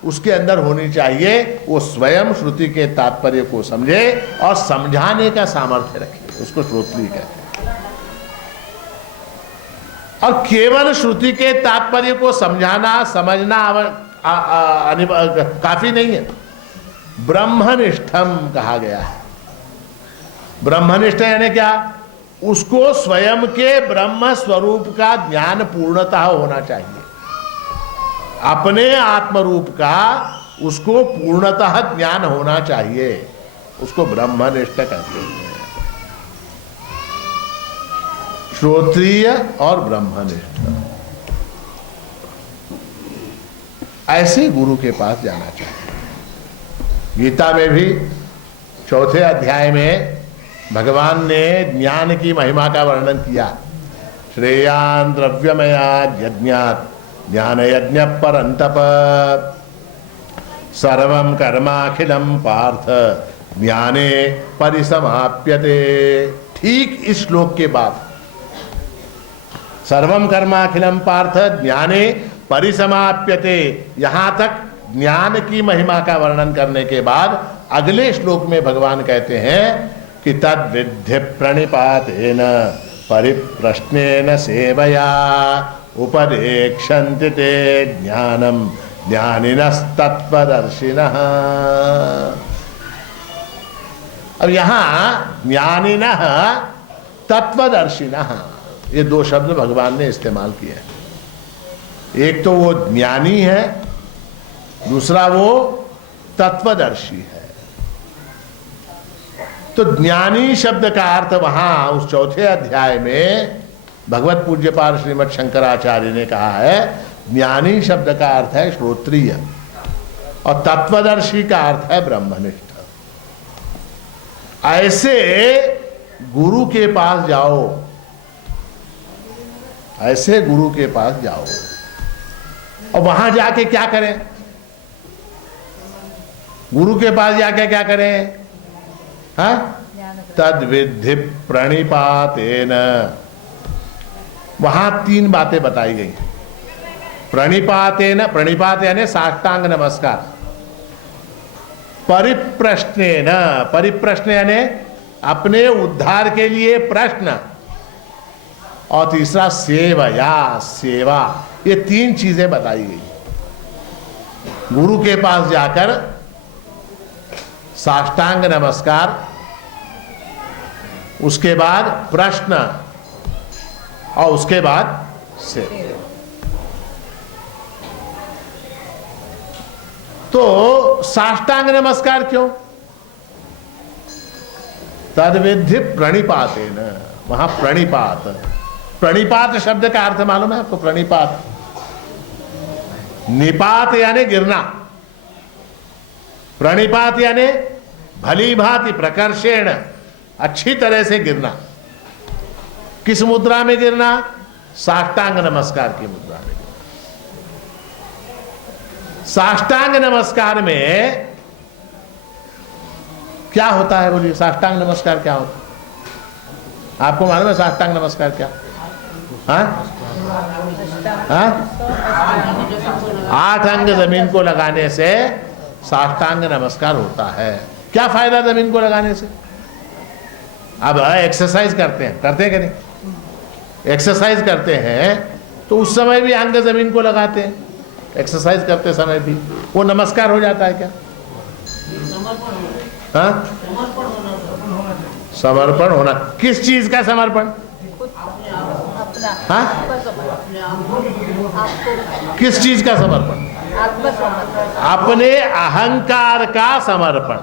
उसके अंदर होनी चाहिए। वो स्वयं श्रुति के तात्पर्य को समझे और समझाने का सामर्थ्य रखे, उसको श्रोत्रिय कहते हैं। और केवल श्रुति के तात्पर्य को समझाना समझना काफी नहीं है, ब्रह्मनिष्ठम कहा गया है। ब्रह्मनिष्ठ यानी क्या? उसको स्वयं के ब्रह्म स्वरूप का ज्ञान पूर्णतः होना चाहिए। अपने आत्मरूप का उसको पूर्णतः ज्ञान होना चाहिए, उसको ब्रह्मनिष्ठ कहते हैं। श्रोत्रिय और ब्रह्मनिष्ठ, ऐसे गुरु के पास जाना चाहिए। गीता में भी 4थे अध्याय में भगवान ने ज्ञान की महिमा का वर्णन किया। श्रेयान द्रव्यमयात् यज्ञात् ज्ञान यज्ञ परंतप सर्वं कर्माखिलम पार्थ ज्ञाने परिसमाप्यते। ठीक इस श्लोक के बाद सर्वं कर्माखिलम पार्थ ज्ञाने परिसमाप्यते, यहां तक ज्ञान की महिमा का वर्णन करने के बाद अगले श्लोक में भगवान कहते हैं कि तद विद्धि प्रणिपातेन परिप्रश्नेन सेवया उपदेक्षन्ति ते ज्ञानम ज्ञानिनस्तत्त्वदर्शिनः। अब यहां ज्ञानिनः तत्त्वदर्शिनः, ये 2 शब्द भगवान ने इस्तेमाल किए हैं। एक तो वो ज्ञानी है, दूसरा वो तत्वदर्शी है। तो ज्ञानी शब्द का अर्थ वहां उस चौथे अध्याय में भगवत पूज्यपाद श्रीमद् शंकराचार्य ने कहा है, ज्ञानी शब्द का अर्थ है श्रोत्रिय और तत्वदर्शी का अर्थ है ब्रह्मनिष्ठ। ऐसे गुरु के पास जाओ, ऐसे गुरु के पास जाओ और वहां जाके क्या करें? गुरु के पास जाके क्या करें? हाँ, तद विधि प्रणिपातेन। वहां 3 बातें बताई गई। प्रणिपातेन, प्रणिपात यानी साष्टांग नमस्कार। परिप्रश्नेन, परिप्रश्न यानी अपने उद्धार के लिए प्रश्न। और तीसरा सेवया, सेवा। ये 3 चीजें बताई गई। गुरु के पास जाकर साष्टांग नमस्कार, उसके बाद प्रश्न और उसके बाद सेवा। तो साष्टांग नमस्कार क्यों? तद्विधि प्रणिपातेन। वहां प्रणिपात, प्रणिपात शब्द का अर्थ मालूम है आपको? प्रणिपात, निपात यानी गिरना, प्रणिपात यानी भली भांति प्रकर्षेण, अच्छी तरह से गिरना। किस मुद्रा में गिरना? साष्टांग नमस्कार की मुद्रा में। साष्टांग नमस्कार में क्या होता है? बोलिए, साष्टांग नमस्कार क्या होता है? आपको मालूम है साष्टांग नमस्कार क्या? हाँ? हाँ? 8 अंग जमीन को लगाने से साष्टांग नमस्कार होता है। क्या फायदा जमीन को लगाने से? अब एक्सरसाइज करते हैं कि नहीं? एक्सरसाइज करते हैं तो उस समय भी अंग जमीन को लगाते हैं, एक्सरसाइज करते समय भी। वो नमस्कार हो जाता है क्या? हाँ? समर्पण होना। किस चीज का समर्पण? हाँ? किस चीज का समर्पण? अपने अहंकार का समर्पण।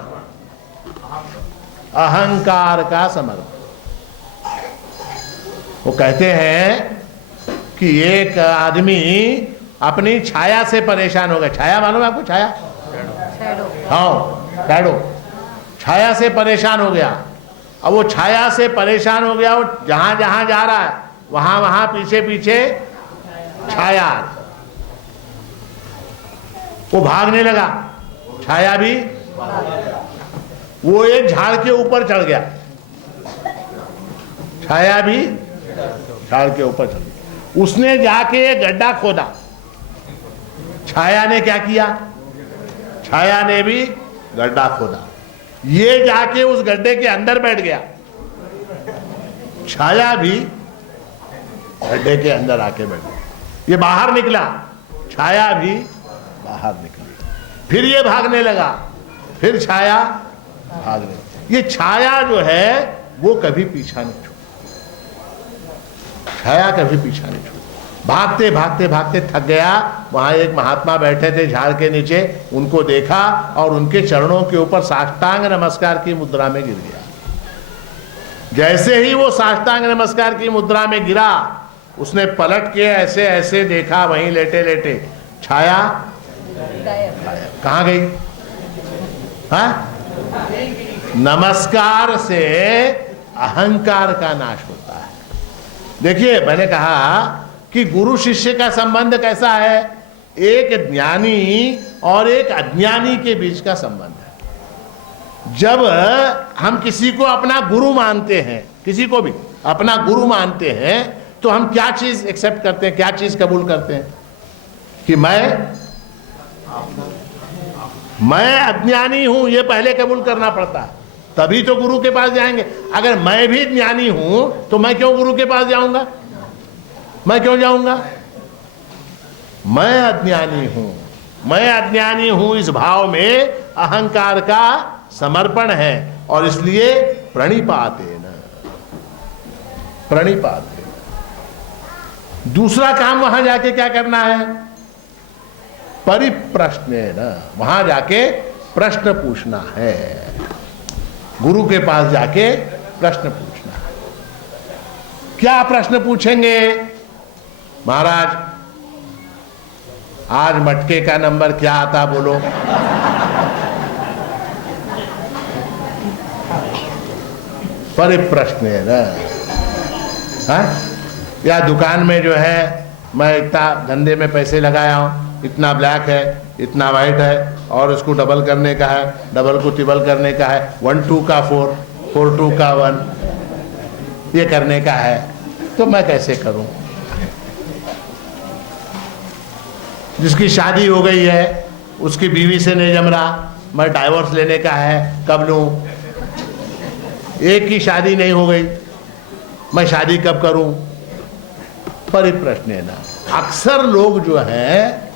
अहंकार का समर्पण। वो कहते हैं कि एक आदमी अपनी छाया से परेशान हो गया। छाया मालूम है आपको? छाया, हाँ, शैडो। छाया से परेशान हो गया। अब वो छाया से परेशान हो गया, वो जहां जहां जा रहा है वहां वहां पीछे पीछे छाया, वो भागने लगा। छाया भी, वो एक झाड़ के ऊपर चढ़ गया। छाया भी झाड़ के ऊपर चढ़ गया। उसने जाके एक गड्ढा खोदा। छाया ने क्या किया? छाया ने भी गड्ढा खोदा। ये जाके उस गड्ढे के अंदर बैठ गया। छाया भी गड्ढे के अंदर आके बैठ गया। ये बाहर निकला, छाया भी बाहर निकली। फिर ये भागने लगा, फिर छाया भागने। ये छाया जो है वो कभी पीछा नहीं छूटी। छाया कभी पीछा नहीं छूटी। भागते भागते भागते थक गया। वहां एक महात्मा बैठे थे झाड़ के नीचे, उनको देखा और उनके चरणों के ऊपर साष्टांग नमस्कार की मुद्रा में गिर गया। जैसे ही वो साष्टांग नमस्कार की मुद्रा में गिरा, उसने पलट के ऐसे ऐसे देखा, वहीं लेटे लेटे छाया कहां गई? हाँ? नमस्कार से अहंकार का नाश होता है। देखिए, मैंने कहा कि गुरु शिष्य का संबंध कैसा है? एक ज्ञानी और एक अज्ञानी के बीच का संबंध है। जब हम किसी को अपना गुरु मानते हैं, किसी को भी अपना गुरु मानते हैं, तो हम क्या चीज एक्सेप्ट करते हैं, क्या चीज कबूल करते हैं? कि मैं अज्ञानी हूं, ये पहले कबूल करना पड़ता है, तभी तो गुरु के पास जाएंगे। अगर मैं भी ज्ञानी हूं तो मैं क्यों गुरु के पास जाऊंगा? मैं क्यों जाऊंगा? मैं अज्ञानी हूं, मैं अज्ञानी हूं, इस भाव में अहंकार का समर्पण है। और इसलिए प्रणिपातेन, प्रणिपातेन। दूसरा काम वहां जाके क्या करना है? परिप्रश्नेन, वहां जाके प्रश्न पूछना है। गुरु के पास जाके प्रश्न पूछना है। क्या प्रश्न पूछेंगे? महाराज आज मटके का नंबर क्या आता बोलो? परिप्रश्नेन, या दुकान में जो है मैं इतना धंधे में पैसे लगाया हूं, इतना ब्लैक है, इतना वाइट है, और इसको डबल करने का है, डबल को ट्रिपल करने का है, 1 2 का 4, 4 2 का 1, ये करने का है, तो मैं कैसे करूं? जिसकी शादी हो गई है उसकी बीवी से नहीं जम रहा, मैं डाइवोर्स लेने का है, कब लूं? एक की शादी नहीं हो गई, मैं शादी कब करूं? परिप्रश्नेन। अक्सर लोग जो हैं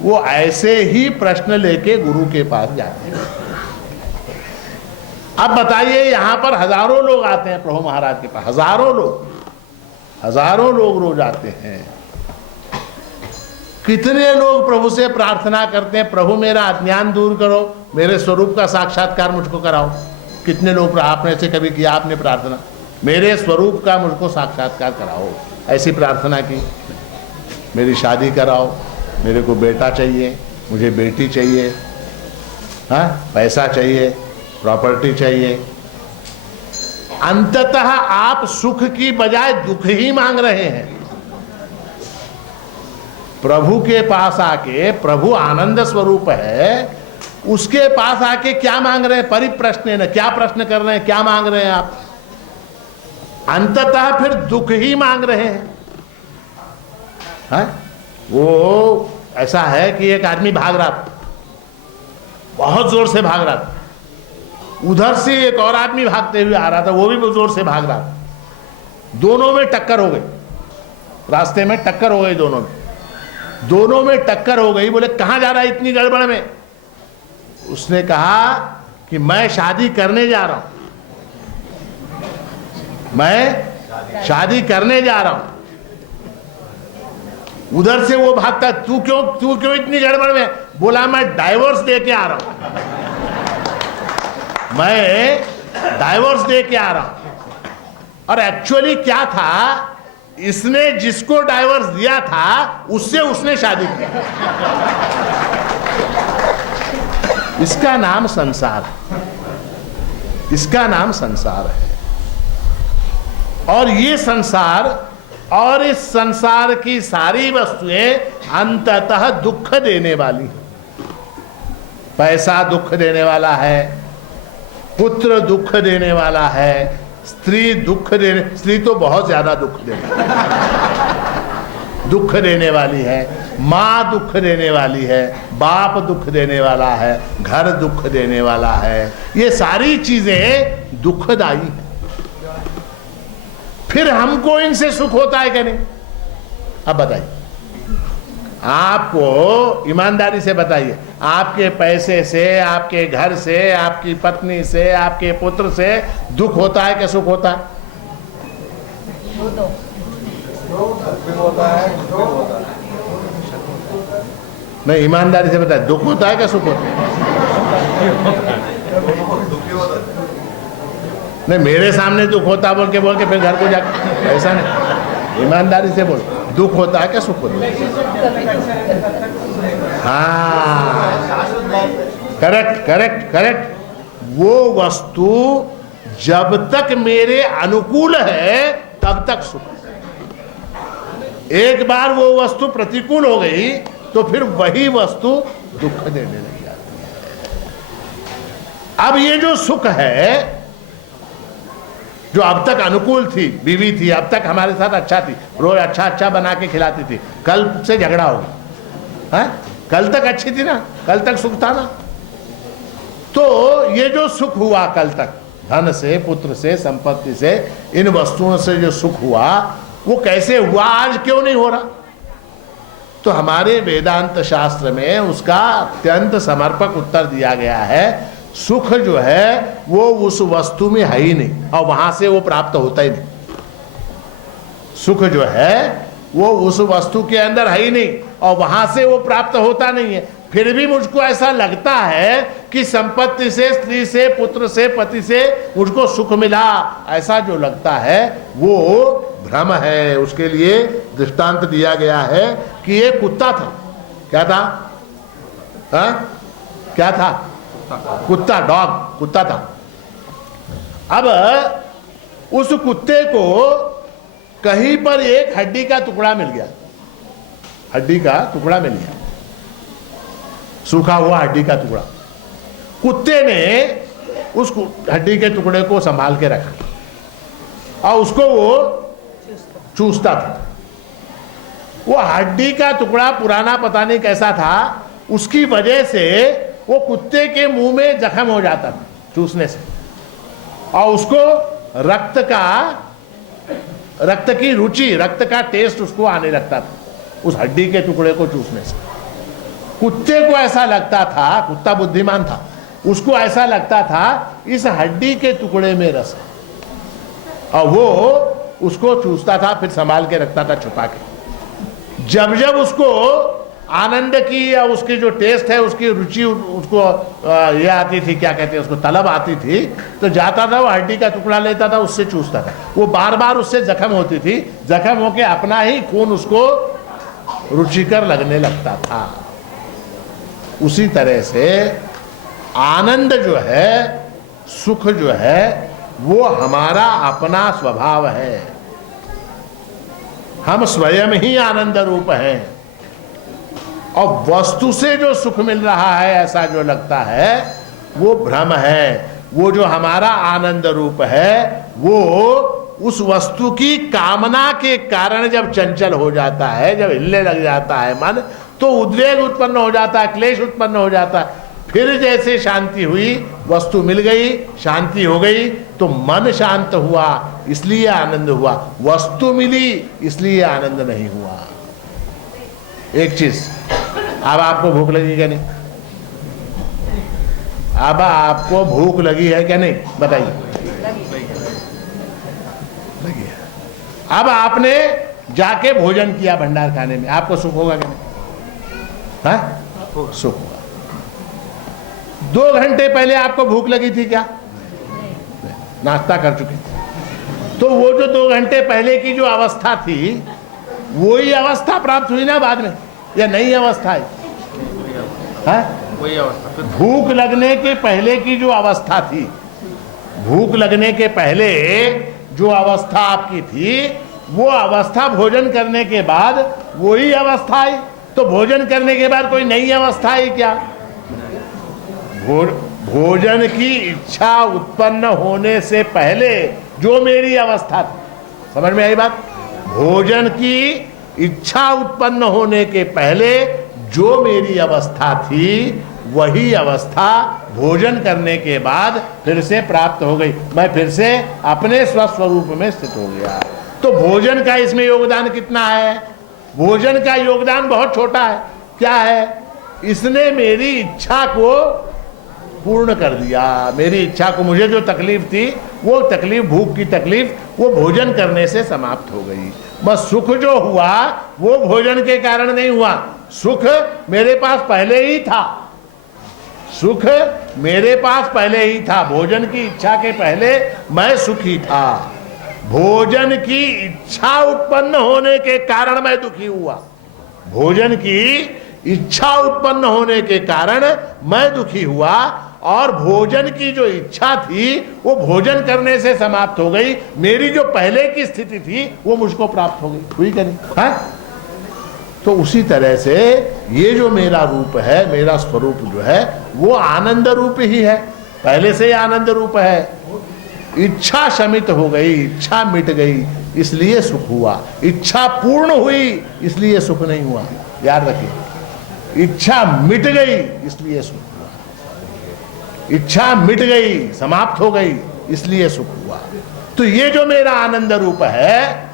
वो ऐसे ही प्रश्न लेके गुरु के पास जाते हैं। अब बताइए, यहां पर हजारों लोग आते हैं प्रभु महाराज के पास, हजारों लोग रोज आते हैं। कितने लोग प्रभु से प्रार्थना करते हैं, प्रभु मेरा अज्ञान दूर करो, मेरे स्वरूप का साक्षात्कार मुझको कराओ? कितने लोग आपने से कभी किया आपने प्रार्थना, मेरे स्वरूप का मुझको साक्षात्कार कराओ? ऐसी प्रार्थना की, मेरी शादी कराओ, मेरे को बेटा चाहिए, मुझे बेटी चाहिए, हाँ पैसा चाहिए, प्रॉपर्टी चाहिए। अंततः आप सुख की बजाय दुख ही मांग रहे हैं। प्रभु के पास आके, प्रभु आनंद स्वरूप है, उसके पास आके क्या मांग रहे हैं? परिप्रश्नेन, क्या प्रश्न कर रहे हैं, क्या मांग रहे हैं आप? अंततः फिर दुख ही मांग रहे हैं। हाँ? वो ऐसा है कि एक आदमी भाग रहा था, बहुत जोर से भाग रहा था, उधर से एक और आदमी भागते हुए आ रहा था, वो भी बहुत जोर से भाग रहा था, दोनों में टक्कर हो गई, रास्ते में टक्कर हो गई, दोनों में टक्कर हो गई। बोले कहां जा रहा है इतनी गड़बड़ में? उसने कहा कि मैं शादी करने जा रहा हूं, मैं शादी करने जा रहा हूं। उधर से वो भागता, तू क्यों इतनी गड़बड़ में? बोला मैं डाइवोर्स दे के आ रहा हूं, मैं डाइवोर्स दे के आ रहा हूं। और एक्चुअली क्या था, इसने जिसको डाइवोर्स दिया था उससे उसने शादी की। इसका नाम संसार है, इसका नाम संसार है। और ये संसार और इस संसार की सारी वस्तुएं अंततः दुख देने वाली हैं। पैसा दुख देने वाला है, पुत्र दुख देने वाला है, स्त्री स्त्री तो बहुत ज्यादा दुख देने वाली है, माँ दुख देने वाली है, बाप दुख देने वाला है, घर दुख देने वाला है। ये सारी चीजें दुखदायी है। फिर हमको इनसे सुख होता है कि नहीं? अब बताइए, आपको ईमानदारी से बताइए, आपके पैसे से, आपके घर से, आपकी पत्नी से, आपके पुत्र से दुख होता है कि सुख होता है? नहीं, ईमानदारी से बताइए, दुख होता है क्या सुख होता है? नहीं, मेरे सामने दुख होता बोल के फिर घर को जाकर, ऐसा नहीं, ईमानदारी से बोल, दुख होता है क्या सुख होता है? हाँ, करेक्ट। वो वस्तु जब तक मेरे अनुकूल है तब तक सुख है। एक बार वो वस्तु प्रतिकूल हो गई तो फिर वही वस्तु दुख देने लग जाती है। अब ये जो सुख है, जो अब तक अनुकूल थी, बीवी थी, अब तक हमारे साथ अच्छा थी, रोज अच्छा बना के खिलाती थी, कल से झगड़ा हो गया, कल तक अच्छी थी ना, कल तक सुख था ना। तो ये जो सुख हुआ कल तक, धन से, पुत्र से, संपत्ति से, इन वस्तुओं से जो सुख हुआ, वो कैसे हुआ, आज क्यों नहीं हो रहा? तो हमारे वेदांत शास्त्र में उसका अत्यंत समर्पक उत्तर दिया गया है। सुख जो है वो उस वस्तु में है ही नहीं, और वहां से वो प्राप्त होता ही नहीं। सुख जो है वो उस वस्तु के अंदर है ही नहीं और वहां से वो प्राप्त होता नहीं है। फिर भी मुझको ऐसा लगता है कि संपत्ति से, स्त्री से, पुत्र से, पति से मुझको सुख मिला, ऐसा जो लगता है वो भ्रम है। उसके लिए दृष्टांत दिया गया है कि ये कुत्ता था। क्या था? हा? क्या था? कुत्ता, डॉग, कुत्ता था। अब उस कुत्ते को कहीं पर एक हड्डी का टुकड़ा मिल गया, हड्डी का टुकड़ा मिल गया, सूखा हुआ हड्डी का टुकड़ा। कुत्ते ने उस हड्डी के टुकड़े को संभाल के रखा और उसको वो चूसता था। वो हड्डी का टुकड़ा पुराना पता नहीं कैसा था, उसकी वजह से वो कुत्ते के मुंह में जख्म हो जाता था चूसने से, और उसको रक्त की रुचि, रक्त का टेस्ट उसको आने लगता था उस हड्डी के टुकड़े को चूसने से। कुत्ते को ऐसा लगता था, कुत्ता बुद्धिमान था, उसको ऐसा लगता था इस हड्डी के टुकड़े में रस है, और वो उसको चूसता था, फिर संभाल के रखता था छुपा के। जब जब उसको आनंद की या उसकी जो टेस्ट है, उसकी रुचि, उसको ये आती थी, क्या कहते हैं उसको, तलब आती थी, तो जाता था वो हड्डी का टुकड़ा लेता था, उससे चूसता था। वो बार बार उससे जख्म होती थी, जख्म होके अपना ही खून उसको रुचिकर लगने लगता था। उसी तरह से आनंद जो है, सुख जो है, वो हमारा अपना स्वभाव है। हम स्वयं ही आनंद रूप हैं, और वस्तु से जो सुख मिल रहा है ऐसा जो लगता है वो भ्रम है। वो जो हमारा आनंद रूप है वो उस वस्तु की कामना के कारण जब चंचल हो जाता है, जब हिलने लग जाता है मन, तो उद्वेग उत्पन्न हो जाता है, क्लेश उत्पन्न हो जाता है। फिर जैसे शांति हुई, वस्तु मिल गई, शांति हो गई, तो मन शांत हुआ, इसलिए आनंद हुआ। वस्तु मिली इसलिए आनंद नहीं हुआ। एक चीज, अब आपको भूख लगी क्या नहीं? अब आपको भूख लगी है क्या नहीं? बताइए। लगी है। अब आपने जाके भोजन किया भंडार खाने में, आपको सुख होगा क्या नहीं? हाँ, सुख होगा। 2 घंटे पहले आपको भूख लगी थी क्या? नाश्ता कर चुके, तो वो जो 2 घंटे पहले की जो अवस्था थी, वही अवस्था प्राप्त हुई ना बाद में, या नई अवस्था है? वही अवस्था। भूख लगने के पहले की जो अवस्था थी, भूख लगने के पहले जो अवस्था आपकी थी, वो अवस्था भोजन करने के बाद वही अवस्था है। तो भोजन करने के बाद कोई नई अवस्था है क्या? भोजन की इच्छा उत्पन्न होने से पहले जो मेरी अवस्था थी, समझ में आई बात? भोजन की इच्छा उत्पन्न होने के पहले जो मेरी अवस्था थी, वही अवस्था भोजन करने के बाद फिर से प्राप्त हो गई। मैं फिर से अपने स्वस्वरूप में स्थित हो गया। तो भोजन का इसमें योगदान कितना है? भोजन का योगदान बहुत छोटा है। क्या है? इसने मेरी इच्छा को पूर्ण कर दिया। मेरी इच्छा को, मुझे जो तकलीफ थी, वो तकलीफ, भूख की तकलीफ, वो भोजन करने से समाप्त हो गई। बस सुख जो हुआ वो भोजन के कारण नहीं हुआ, सुख मेरे पास पहले ही था। सुख मेरे पास पहले ही था। भोजन की इच्छा के पहले मैं सुखी था। भोजन की इच्छा उत्पन्न होने के कारण मैं दुखी हुआ। भोजन की इच्छा उत्पन्न होने के कारण मैं दुखी हुआ, और भोजन की जो इच्छा थी वो भोजन करने से समाप्त हो गई। मेरी जो पहले की स्थिति थी वो मुझको प्राप्त हो गई। हुई क्या नहीं? हाँ? तो उसी तरह से ये जो मेरा रूप है, मेरा स्वरूप जो है, वो आनंद रूप ही है, पहले से ही आनंद रूप है। इच्छा शमित हो गई, इच्छा मिट गई, इसलिए सुख हुआ। इच्छा पूर्ण हुई इसलिए सुख नहीं हुआ। याद रखिए, इच्छा मिट गई इसलिए सुख हुआ। इच्छा मिट गई, समाप्त हो गई, इसलिए सुख हुआ। तो ये जो मेरा आनंद रूप है,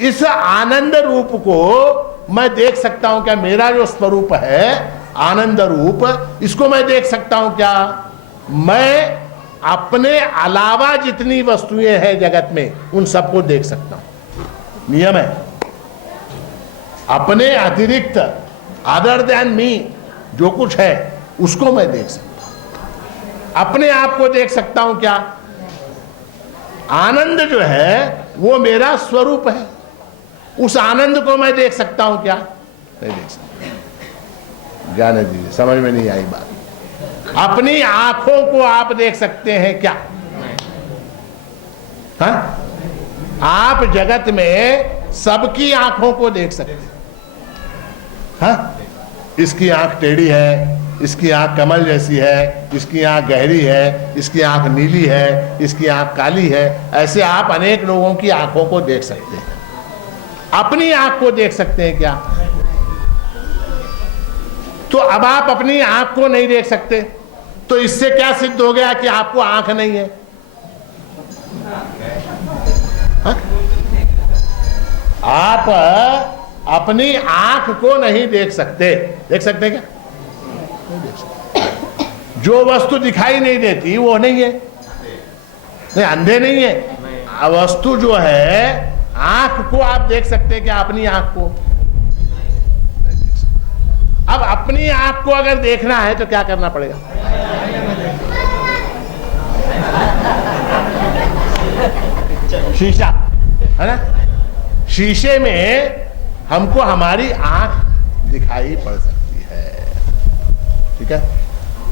इस आनंद रूप को मैं देख सकता हूं क्या? मेरा जो स्वरूप है आनंद रूप, इसको मैं देख सकता हूं क्या? मैं अपने अलावा जितनी वस्तुएं हैं जगत में, उन सबको देख सकता हूं। नियम है, अपने अतिरिक्त अदर देन मी जो कुछ है उसको मैं देख सकता हूं। अपने आप को देख सकता हूं क्या? आनंद जो है वो मेरा स्वरूप है, उस आनंद को मैं देख सकता हूं क्या? नहीं देख सकता। जाने दीजिए, समझ में नहीं आई बात। अपनी आंखों को आप देख सकते हैं क्या? हाँ? आप जगत में सबकी आंखों को देख सकते हैं। हाँ? इसकी आंख टेढ़ी है, इसकी आंख कमल जैसी है, इसकी आंख गहरी है, इसकी आंख नीली है, इसकी आंख काली है। ऐसे आप अनेक लोगों की आंखों को देख सकते हैं। अपनी आंख को देख सकते हैं क्या? तो अब आप अपनी आंख को नहीं देख सकते, तो इससे क्या सिद्ध हो गया कि आपको आंख नहीं है? हा? आप अपनी आंख को नहीं देख सकते। देख सकते क्या? नहीं देख सकते। जो वस्तु दिखाई नहीं देती वो नहीं है। नहीं, अंधे नहीं है। वस्तु जो है, आंख को आप देख सकते हैं क्या? अपनी आंख को नहीं देख सकते। अब अपनी आंख को अगर देखना है तो क्या करना पड़ेगा? शीशा है ना? शीशे में हमको हमारी आंख दिखाई पड़ सकती है। ठीक है?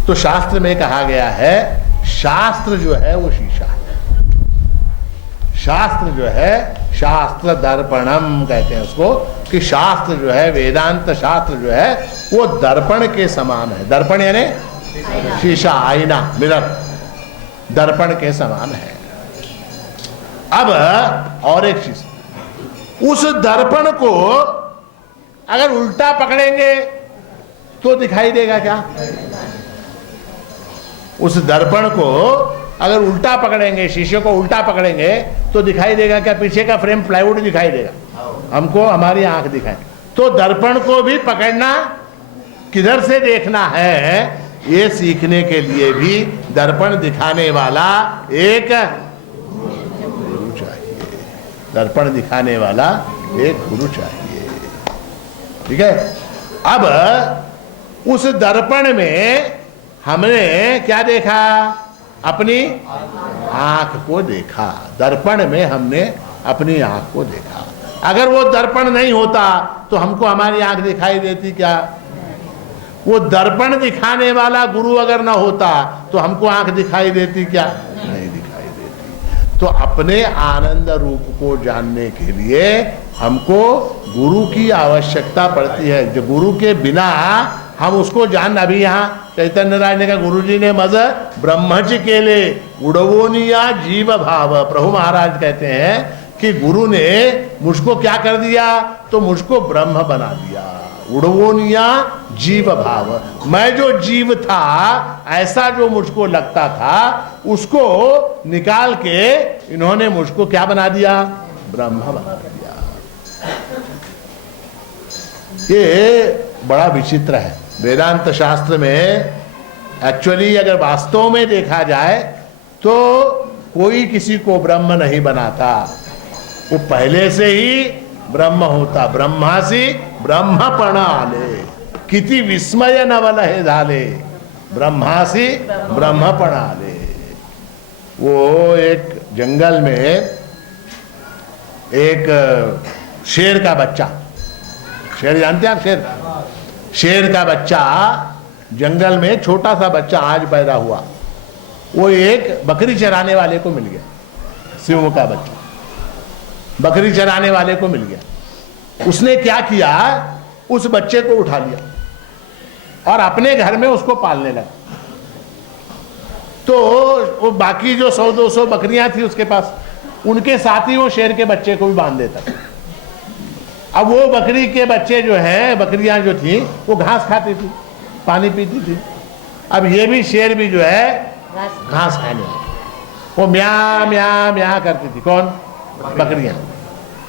तो शास्त्र में कहा गया है, शास्त्र जो है वो शीशा है। शास्त्र जो है, शास्त्र दर्पणम कहते हैं उसको, कि शास्त्र जो है, वेदांत शास्त्र जो है वो दर्पण के समान है। दर्पण यानी शीशा, आईना, मिरर, दर्पण के समान है। अब और एक चीज, उस दर्पण को अगर उल्टा पकड़ेंगे तो दिखाई देगा क्या? उस दर्पण को अगर उल्टा पकड़ेंगे, शीशे को उल्टा पकड़ेंगे तो दिखाई देगा क्या? पीछे का फ्रेम प्लाईवुड दिखाई देगा, हमको हमारी आंख दिखाए। तो दर्पण को भी पकड़ना, किधर से देखना है, ये सीखने के लिए भी दर्पण दिखाने वाला एक गुरु चाहिए। दर्पण दिखाने वाला एक गुरु चाहिए। ठीक है? अब उस दर्पण में हमने क्या देखा? अपनी आंख को देखा। दर्पण में हमने अपनी आंख को देखा। अगर वो दर्पण नहीं होता तो हमको हमारी आंख दिखाई देती क्या? वो दर्पण दिखाने वाला गुरु अगर ना होता तो हमको आंख दिखाई देती क्या? नहीं दिखाई देती। तो अपने आनंद रूप को जानने के लिए हमको गुरु की आवश्यकता पड़ती है। जो गुरु के बिना हम उसको जान, अभी यहाँ चैतन्य राज ने कहा, गुरु जी ने मज ब्रह्मच के लिए उड़वोनिया जीव भाव। प्रभु महाराज कहते हैं कि गुरु ने मुझको क्या कर दिया? तो मुझको ब्रह्म बना दिया। उड़वोनिया जीव भाव, मैं जो जीव था, ऐसा जो मुझको लगता था, उसको निकाल के इन्होंने मुझको क्या बना दिया? ब्रह्म बना दिया। ये बड़ा विचित्र है। वेदांत शास्त्र में एक्चुअली अगर वास्तव में देखा जाए तो कोई किसी को ब्रह्म नहीं बनाता, वो पहले से ही ब्रह्म होता। ब्रह्मासी ब्रह्मपण आले, किति विस्मय नवल है झाले, ब्रह्मासी ब्रह्मपण आले। वो एक जंगल में एक शेर का बच्चा, शेर जानते हैं आप? शेर का बच्चा जंगल में, छोटा सा बच्चा आज पैदा हुआ, वो एक बकरी चराने वाले को मिल गया। सिंह का बच्चा बकरी चराने वाले को मिल गया। उसने क्या किया? उस बच्चे को उठा लिया और अपने घर में उसको पालने लगा। तो वो बाकी जो 100-200 बकरियां थी उसके पास, उनके साथ ही वो शेर के बच्चे को भी बांध देता था। अब वो बकरी के बच्चे जो हैं, बकरियां जो थी, वो घास खाती थी, पानी पीती थी। अब ये भी शेर भी जो है घास खाने, वो म्या म्या म्या करती थी। कौन? बकरियां।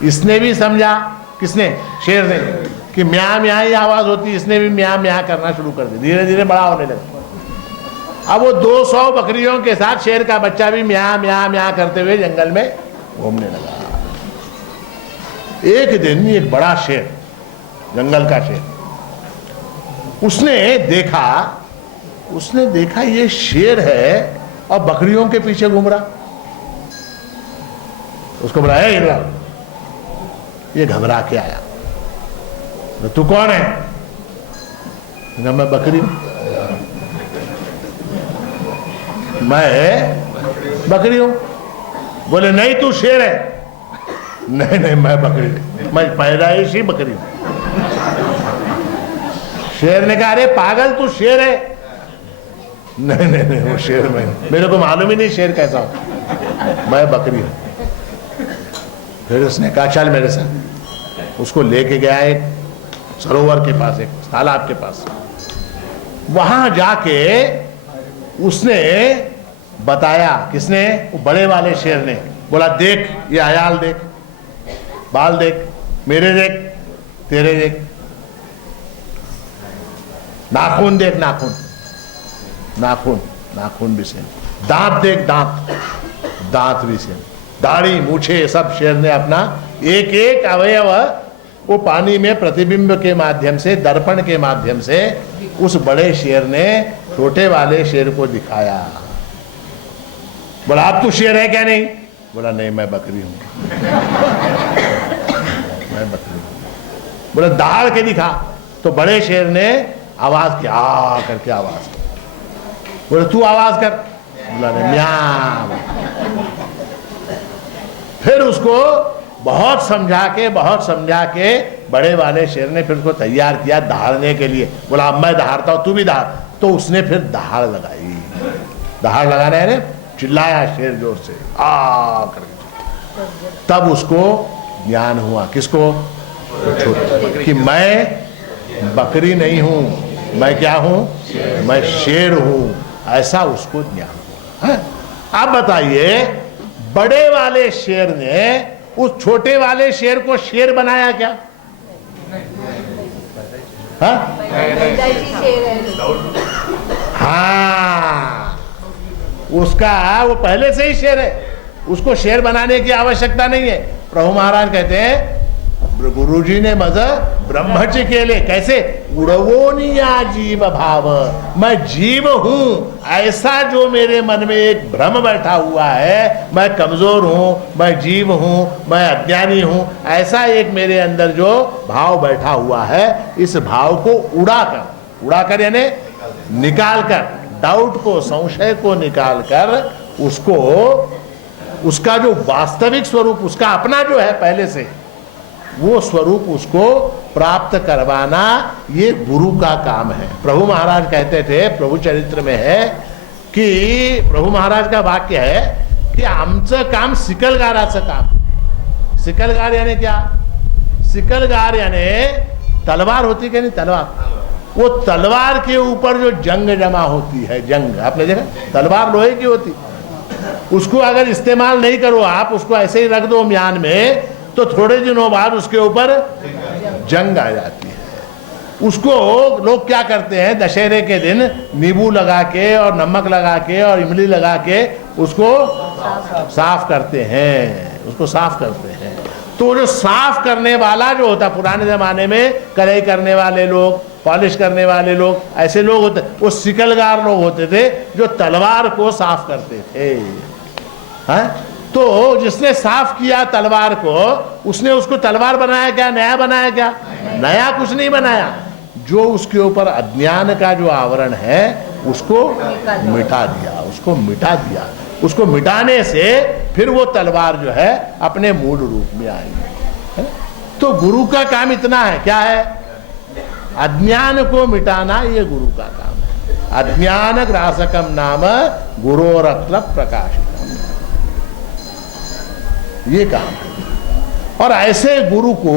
इसने भी समझा, किसने? शेर ने, कि म्या म्या ही आवाज होती। इसने भी म्या म्या करना शुरू कर दी। धीरे धीरे बड़ा होने लगा। अब वो 200 बकरियों के साथ शेर का बच्चा भी म्या म्या म्या करते हुए जंगल में घूमने लगा। एक दिन एक बड़ा शेर जंगल का शेर। उसने देखा ये शेर है और बकरियों के पीछे घूम रहा। उसको बोला, "ए इधर आओ।" ये घबरा के आया। "तू कौन है?" कहा, "मैं बकरी हूं, मैं बकरी हूं।" बोले, "नहीं, तू शेर है।" "नहीं नहीं, मैं बकरी, मैं पैदाइश ही बकरी हूं।" शेर ने कहा, "अरे पागल, तू शेर है।" "नहीं नहीं नहीं, वो शेर में, मेरे को मालूम ही नहीं शेर कैसा हो, मैं बकरी हूं।" फिर उसने कहा, "चल मेरे साथ।" उसको लेके गया एक सरोवर के पास, एक तालाब के पास। वहां जाके उसने बताया, किसने? वो बड़े वाले शेर ने। बोला, "देख, ये अयाल देख, बाल देख, मेरे देख, तेरे देख, नाखून देख, नाखून, नाखून, नाखून भी सेम, दांत देख, दांत, दांत भी सेम, दाढ़ी, मूछे, सब शेर ने अपना एक एक अवयव वो पानी में प्रतिबिंब के माध्यम से, दर्पण के माध्यम से उस बड़े शेर ने छोटे वाले शेर को दिखाया। बोला, "अब तू शेर है क्या?" "नहीं।" बोला, "नहीं, मैं बकरी हूं, मैं बकरी हूं।" बोला, "दहाड़ के दिखा।" तो बड़े शेर ने आवाज किया, आ करके आवाज की। बोले, "तू आवाज कर।" बोला, "नहीं, म्याऊ।" फिर उसको बहुत समझा के बड़े वाले शेर ने फिर उसको तैयार किया दहाड़ने के लिए। बोला, "अब मैं दहाड़ता हूं, तू भी दहाड़।" तो उसने फिर दहाड़ लगाई। दहाड़ लगाने ने चिल्लाया शेर जोर से, आ करके। तब उसको ज्ञान हुआ, किसको? कि मैं बकरी नहीं हूं, मैं क्या हूं? मैं शेर हूं। ऐसा उसको ज्ञान हुआ। अब बताइए, बड़े वाले शेर ने उस छोटे वाले शेर को शेर बनाया क्या? पैदाइशी शेर है। हाँ, उसका वो पहले से ही शेर है, उसको शेर बनाने की आवश्यकता नहीं है। प्रभु महाराज कहते हैं, गुरुजी ने मज ब्रह्मच केले, कैसे? उड़वोनिया जीव भाव, मैं जीव हूं ऐसा जो मेरे मन में एक भ्रम बैठा हुआ है, मैं कमजोर हूं, मैं जीव हूं, मैं अज्ञानी हूं, ऐसा एक मेरे अंदर जो भाव बैठा हुआ है, इस भाव को उड़ाकर यानी निकाल कर, डाउट को, संशय को निकाल कर उसको, उसका जो वास्तविक स्वरूप, उसका अपना जो है पहले से, वो स्वरूप उसको प्राप्त करवाना, ये गुरु का काम है। प्रभु महाराज कहते थे, प्रभु चरित्र में है कि प्रभु महाराज का वाक्य है कि आमचं काम सिकलगाराचं काम। सिकलगार यानी क्या? सिकलगार यानी तलवार होती क्या? नहीं, तलवार। वो तलवार के ऊपर जो जंग जमा होती है, जंग आपने देखा, तलवार लोहे की होती, उसको अगर इस्तेमाल नहीं करो आप, उसको ऐसे ही रख दो म्यान में, तो थोड़े दिनों बाद उसके ऊपर जंग आ जाती है। उसको लोग क्या करते हैं, दशहरे के दिन नींबू लगा के और नमक लगा के और इमली लगा के उसको साफ करते हैं, उसको साफ करते हैं। तो जो साफ करने वाला जो होता, पुराने जमाने में कढ़ाई करने वाले लोग, पॉलिश करने वाले लोग, ऐसे लोग होते, वो सिकलगार लोग होते थे जो तलवार को साफ करते थे। हाँ? तो जिसने साफ किया तलवार को, उसने उसको तलवार बनाया क्या? नया बनाया क्या? नया कुछ नहीं बनाया। जो उसके ऊपर अज्ञान का जो आवरण है उसको मिटा दिया, उसको मिटा दिया। उसको मिटाने से फिर वो तलवार जो है अपने मूल रूप में आएगी। तो गुरु का काम इतना है, क्या है? अज्ञान को मिटाना, ये गुरु का काम है। अज्ञान ग्रासकम नाम गुरोरत्न प्रकाशितम, ये काम है। और ऐसे गुरु को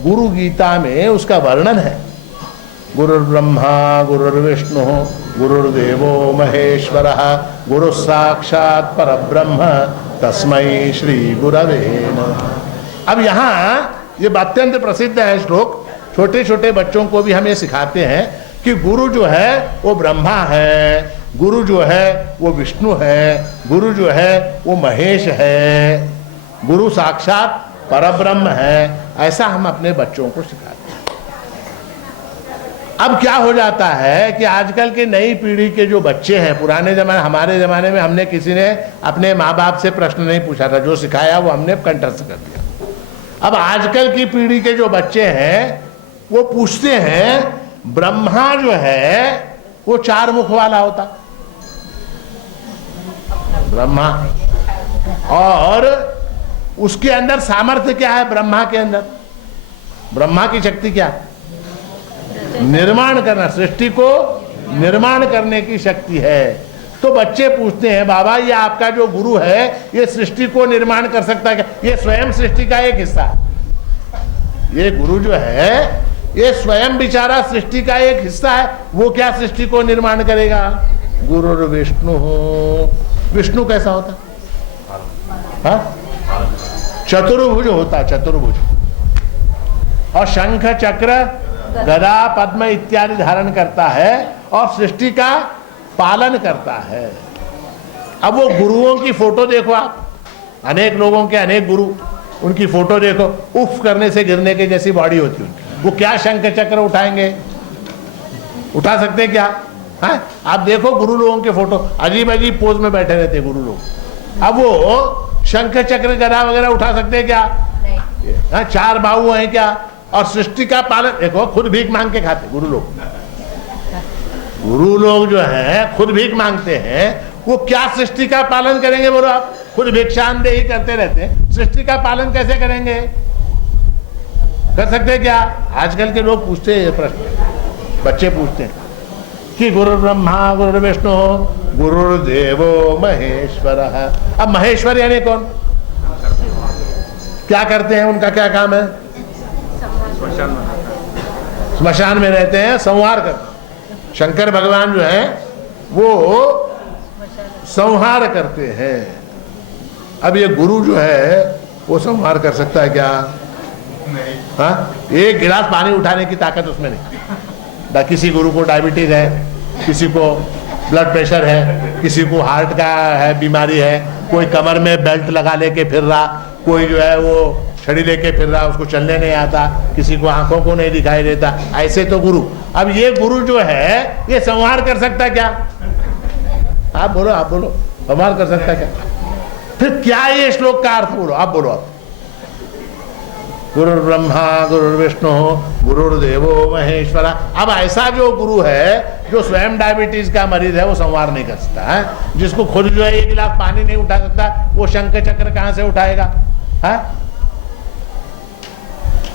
गुरु गीता में उसका वर्णन है। गुरुर्ब्रह्मा गुरुर्विष्णु गुरुर्देवो महेश्वरः गुरु साक्षात् परब्रह्म तस्मै श्री गुरवे नमः। अब यहाँ ये अत्यंत प्रसिद्ध है श्लोक, छोटे छोटे बच्चों को भी हम ये सिखाते हैं कि गुरु जो है वो ब्रह्मा है, गुरु जो है वो विष्णु है, गुरु जो है वो महेश है, गुरु साक्षात परब्रह्म है। ऐसा हम अपने बच्चों को सिखाते हैं। अब क्या हो जाता है कि आजकल की नई पीढ़ी के जो बच्चे हैं, पुराने जमाने, हमारे जमाने में हमने किसी ने अपने माँ बाप से प्रश्न नहीं पूछा था, जो सिखाया वो हमने कंठस्थ कर दिया। अब आजकल की पीढ़ी के जो बच्चे हैं वो पूछते हैं ब्रह्मा जो है वो 4 मुख वाला होता, ब्रह्मा, और उसके अंदर सामर्थ्य क्या है? ब्रह्मा के अंदर ब्रह्मा की शक्ति क्या है? निर्माण करना, सृष्टि को निर्माण करने की शक्ति है। तो बच्चे पूछते हैं बाबा ये आपका जो गुरु है ये सृष्टि को निर्माण कर सकता है क्या? ये स्वयं सृष्टि का एक हिस्सा है। ये गुरु जो है ये स्वयं बेचारा सृष्टि का एक हिस्सा है। वो क्या सृष्टि को निर्माण करेगा? गुरु विष्णु। विष्णु कैसा होता? हाँ? चतुर्भुज होता, चतुर्भुज, और शंख चक्र गदा पद्म इत्यादि धारण करता है और सृष्टि का पालन करता है। अब वो गुरुओं की फोटो देखो आप, अनेक लोगों के अनेक गुरु, उनकी फोटो देखो, उफ करने से गिरने की जैसी बॉडी होती है उनकी। वो क्या शंख चक्र उठाएंगे? उठा सकते क्या? है? आप देखो गुरु लोगों के फोटो, अजीब अजीब पोज में बैठे रहते गुरु लोग। अब वो शंख चक्र गदा वगैरह उठा सकते हैं क्या? नहीं। 4 बाहु हैं क्या? और सृष्टि का पालन, देखो खुद भीख मांग के खाते गुरु लोग। गुरु लोग जो हैं खुद भीख मांगते हैं, वो क्या सृष्टि का पालन करेंगे? बोलो आप, खुद भिक्षांदेही करते रहते हैं, सृष्टि का पालन कैसे करेंगे? कर सकते क्या? आजकल के लोग पूछते हैं ये प्रश्न, बच्चे पूछते हैं कि गुरु ब्रह्मा गुरु विष्णु गुरुर्देवो महेश्वर। अब महेश्वर यानी कौन? क्या करते हैं? उनका क्या काम है? स्मशान में रहते हैं, संहार करते। शंकर भगवान जो है वो संहार करते हैं। अब ये गुरु जो है वो संहार कर सकता है क्या? हाँ? एक गिलास पानी उठाने की ताकत उसमें नहीं। किसी गुरु को डायबिटीज है, किसी को ब्लड प्रेशर है, किसी को हार्ट का है बीमारी है, कोई कमर में बेल्ट लगा लेके फिर रहा, कोई जो है वो छड़ी लेके फिर रहा, उसको चलने नहीं आता, किसी को आंखों को नहीं दिखाई देता, ऐसे तो गुरु। अब ये गुरु जो है ये संहार कर सकता है क्या? आप बोलो संहार कर सकता है क्या? फिर क्या ये श्लोक का अर्थ बोलो, आप बोलो आप। गुरु ब्रह्मा गुरु विष्णु गुरुर्देवो महेश्वरा। अब ऐसा जो गुरु है जो स्वयं डायबिटीज का मरीज है वो संहार नहीं कर सकता है, जिसको खुद जो है 1 गिलास पानी नहीं उठा सकता, वो शंख चक्र कहां से उठाएगा? है?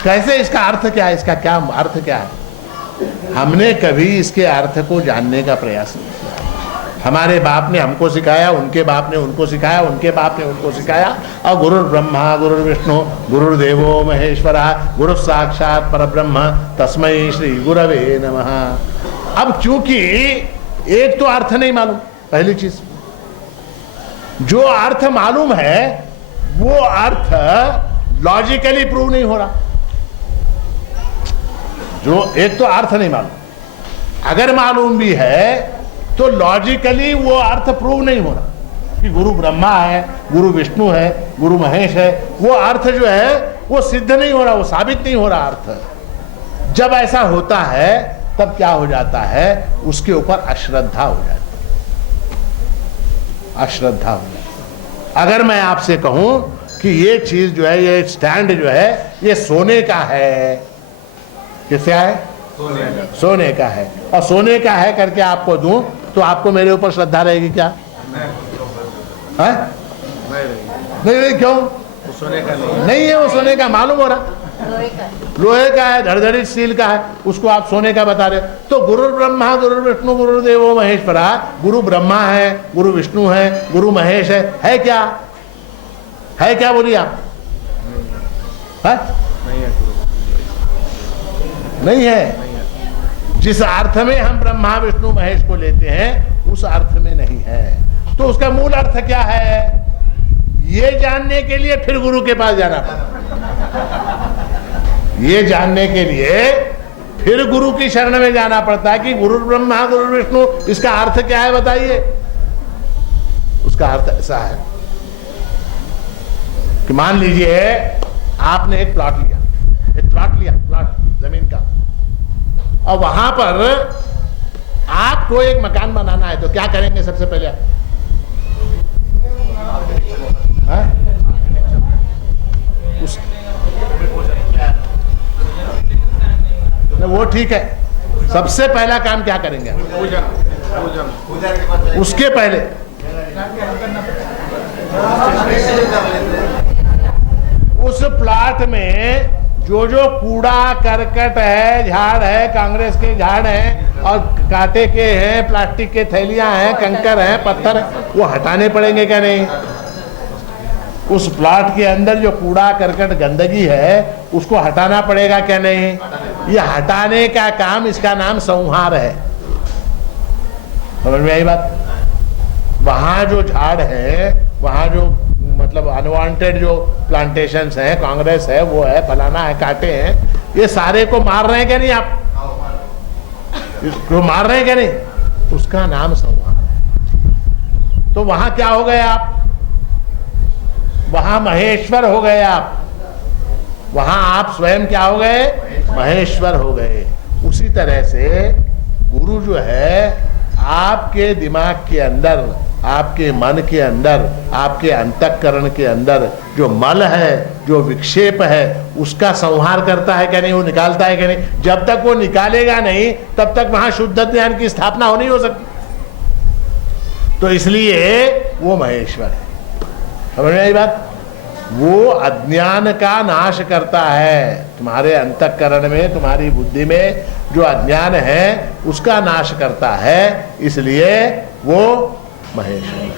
कैसे? इसका अर्थ क्या है? इसका क्या अर्थ क्या है? हमने कभी इसके अर्थ को जानने का प्रयास नहीं किया। हमारे बाप ने हमको सिखाया, उनके बाप ने उनको सिखाया, उनके बाप ने उनको सिखाया। और गुरु ब्रह्मा गुरु विष्णु गुरुर्देवो महेश्वरा गुरु साक्षात परब्रह्म तस्मै श्री गुरवे नमः। अब चूंकि एक तो अर्थ नहीं मालूम, पहली चीज, जो अर्थ मालूम है वो अर्थ लॉजिकली प्रूव नहीं हो रहा। जो एक तो अर्थ नहीं मालूम, अगर मालूम भी है तो लॉजिकली वो अर्थ प्रूव नहीं हो रहा कि गुरु ब्रह्मा है, गुरु विष्णु है, गुरु महेश है। वो अर्थ जो है वो सिद्ध नहीं हो रहा, वो साबित नहीं हो रहा अर्थ। जब ऐसा होता है तब क्या हो जाता है? उसके ऊपर अश्रद्धा हो जाती है, अश्रद्धा हो जाती है। अगर मैं आपसे कहूं कि ये चीज जो है, ये स्टैंड जो है ये सोने का है, किससे है? सोने का है, और सोने का है करके आपको दूं तो आपको मेरे ऊपर श्रद्धा रहेगी क्या? है? नहीं, क्यों? वो सोने का नहीं है, वो सोने का मालूम हो रहा, लोहे का है, धड़धड़ी स्टील का है, उसको आप सोने का बता रहे। तो गुरु ब्रह्मा गुरु विष्णु गुरुदेवो महेश्वरा, गुरु ब्रह्मा है, गुरु विष्णु है, गुरु महेश है क्या? है क्या? बोलिए आप। है? नहीं है। जिस अर्थ में हम ब्रह्मा विष्णु महेश को लेते हैं उस अर्थ में नहीं है। तो उसका मूल अर्थ क्या है? ये जानने के लिए फिर गुरु के पास जाना पड़ता, ये जानने के लिए फिर गुरु की शरण में जाना पड़ता है कि गुरु ब्रह्मा गुरु विष्णु, इसका अर्थ क्या है बताइए। उसका अर्थ ऐसा है कि मान लीजिए आपने एक प्लॉट लिया, प्लॉट जमीन का, और वहां पर आपको एक मकान बनाना है तो क्या करेंगे सबसे पहले आप? हाँ? वो ठीक है, सबसे पहला काम क्या करेंगे? उसके पहले उस प्लाट में जो जो कूड़ा करकट है, झाड़ है, कांग्रेस के झाड़ हैं और कांटे के हैं, प्लास्टिक के थैलियां हैं, कंकर हैं, पत्थर हैं, वो हटाने पड़ेंगे क्या नहीं? उस प्लाट के अंदर जो कूड़ा करकट गंदगी है उसको हटाना पड़ेगा क्या नहीं? ये हटाने का काम, इसका नाम संहार है। समझ में आई बात? वहां जो झाड़ है, वहां जो मतलब अनवांटेड जो प्लांटेशंस हैं, कांग्रेस है, वो है, फलाना है, कांटे हैं, ये सारे को मार रहे हैं क्या नहीं आप? इसको मार रहे हैं क्या नहीं? उसका नाम संहार है। तो वहां क्या हो गए आप? वहां महेश्वर हो गए आप। वहां आप स्वयं क्या हो गए? महेश्वर हो गए। उसी तरह से गुरु जो है आपके दिमाग के अंदर, आपके मन के अंदर, आपके अंतःकरण के अंदर जो मल है, जो विक्षेप है, उसका संहार करता है क्या नहीं? वो निकालता है क्या नहीं? जब तक वो निकालेगा नहीं तब तक वहां शुद्ध ज्ञान की स्थापना हो नहीं हो सकती। तो इसलिए वो महेश्वर है। समझ में आई बात? वो अज्ञान का नाश करता है। तुम्हारे अंतःकरण में, तुम्हारी बुद्धि में जो अज्ञान है उसका नाश करता है, इसलिए वो महेश्वर है।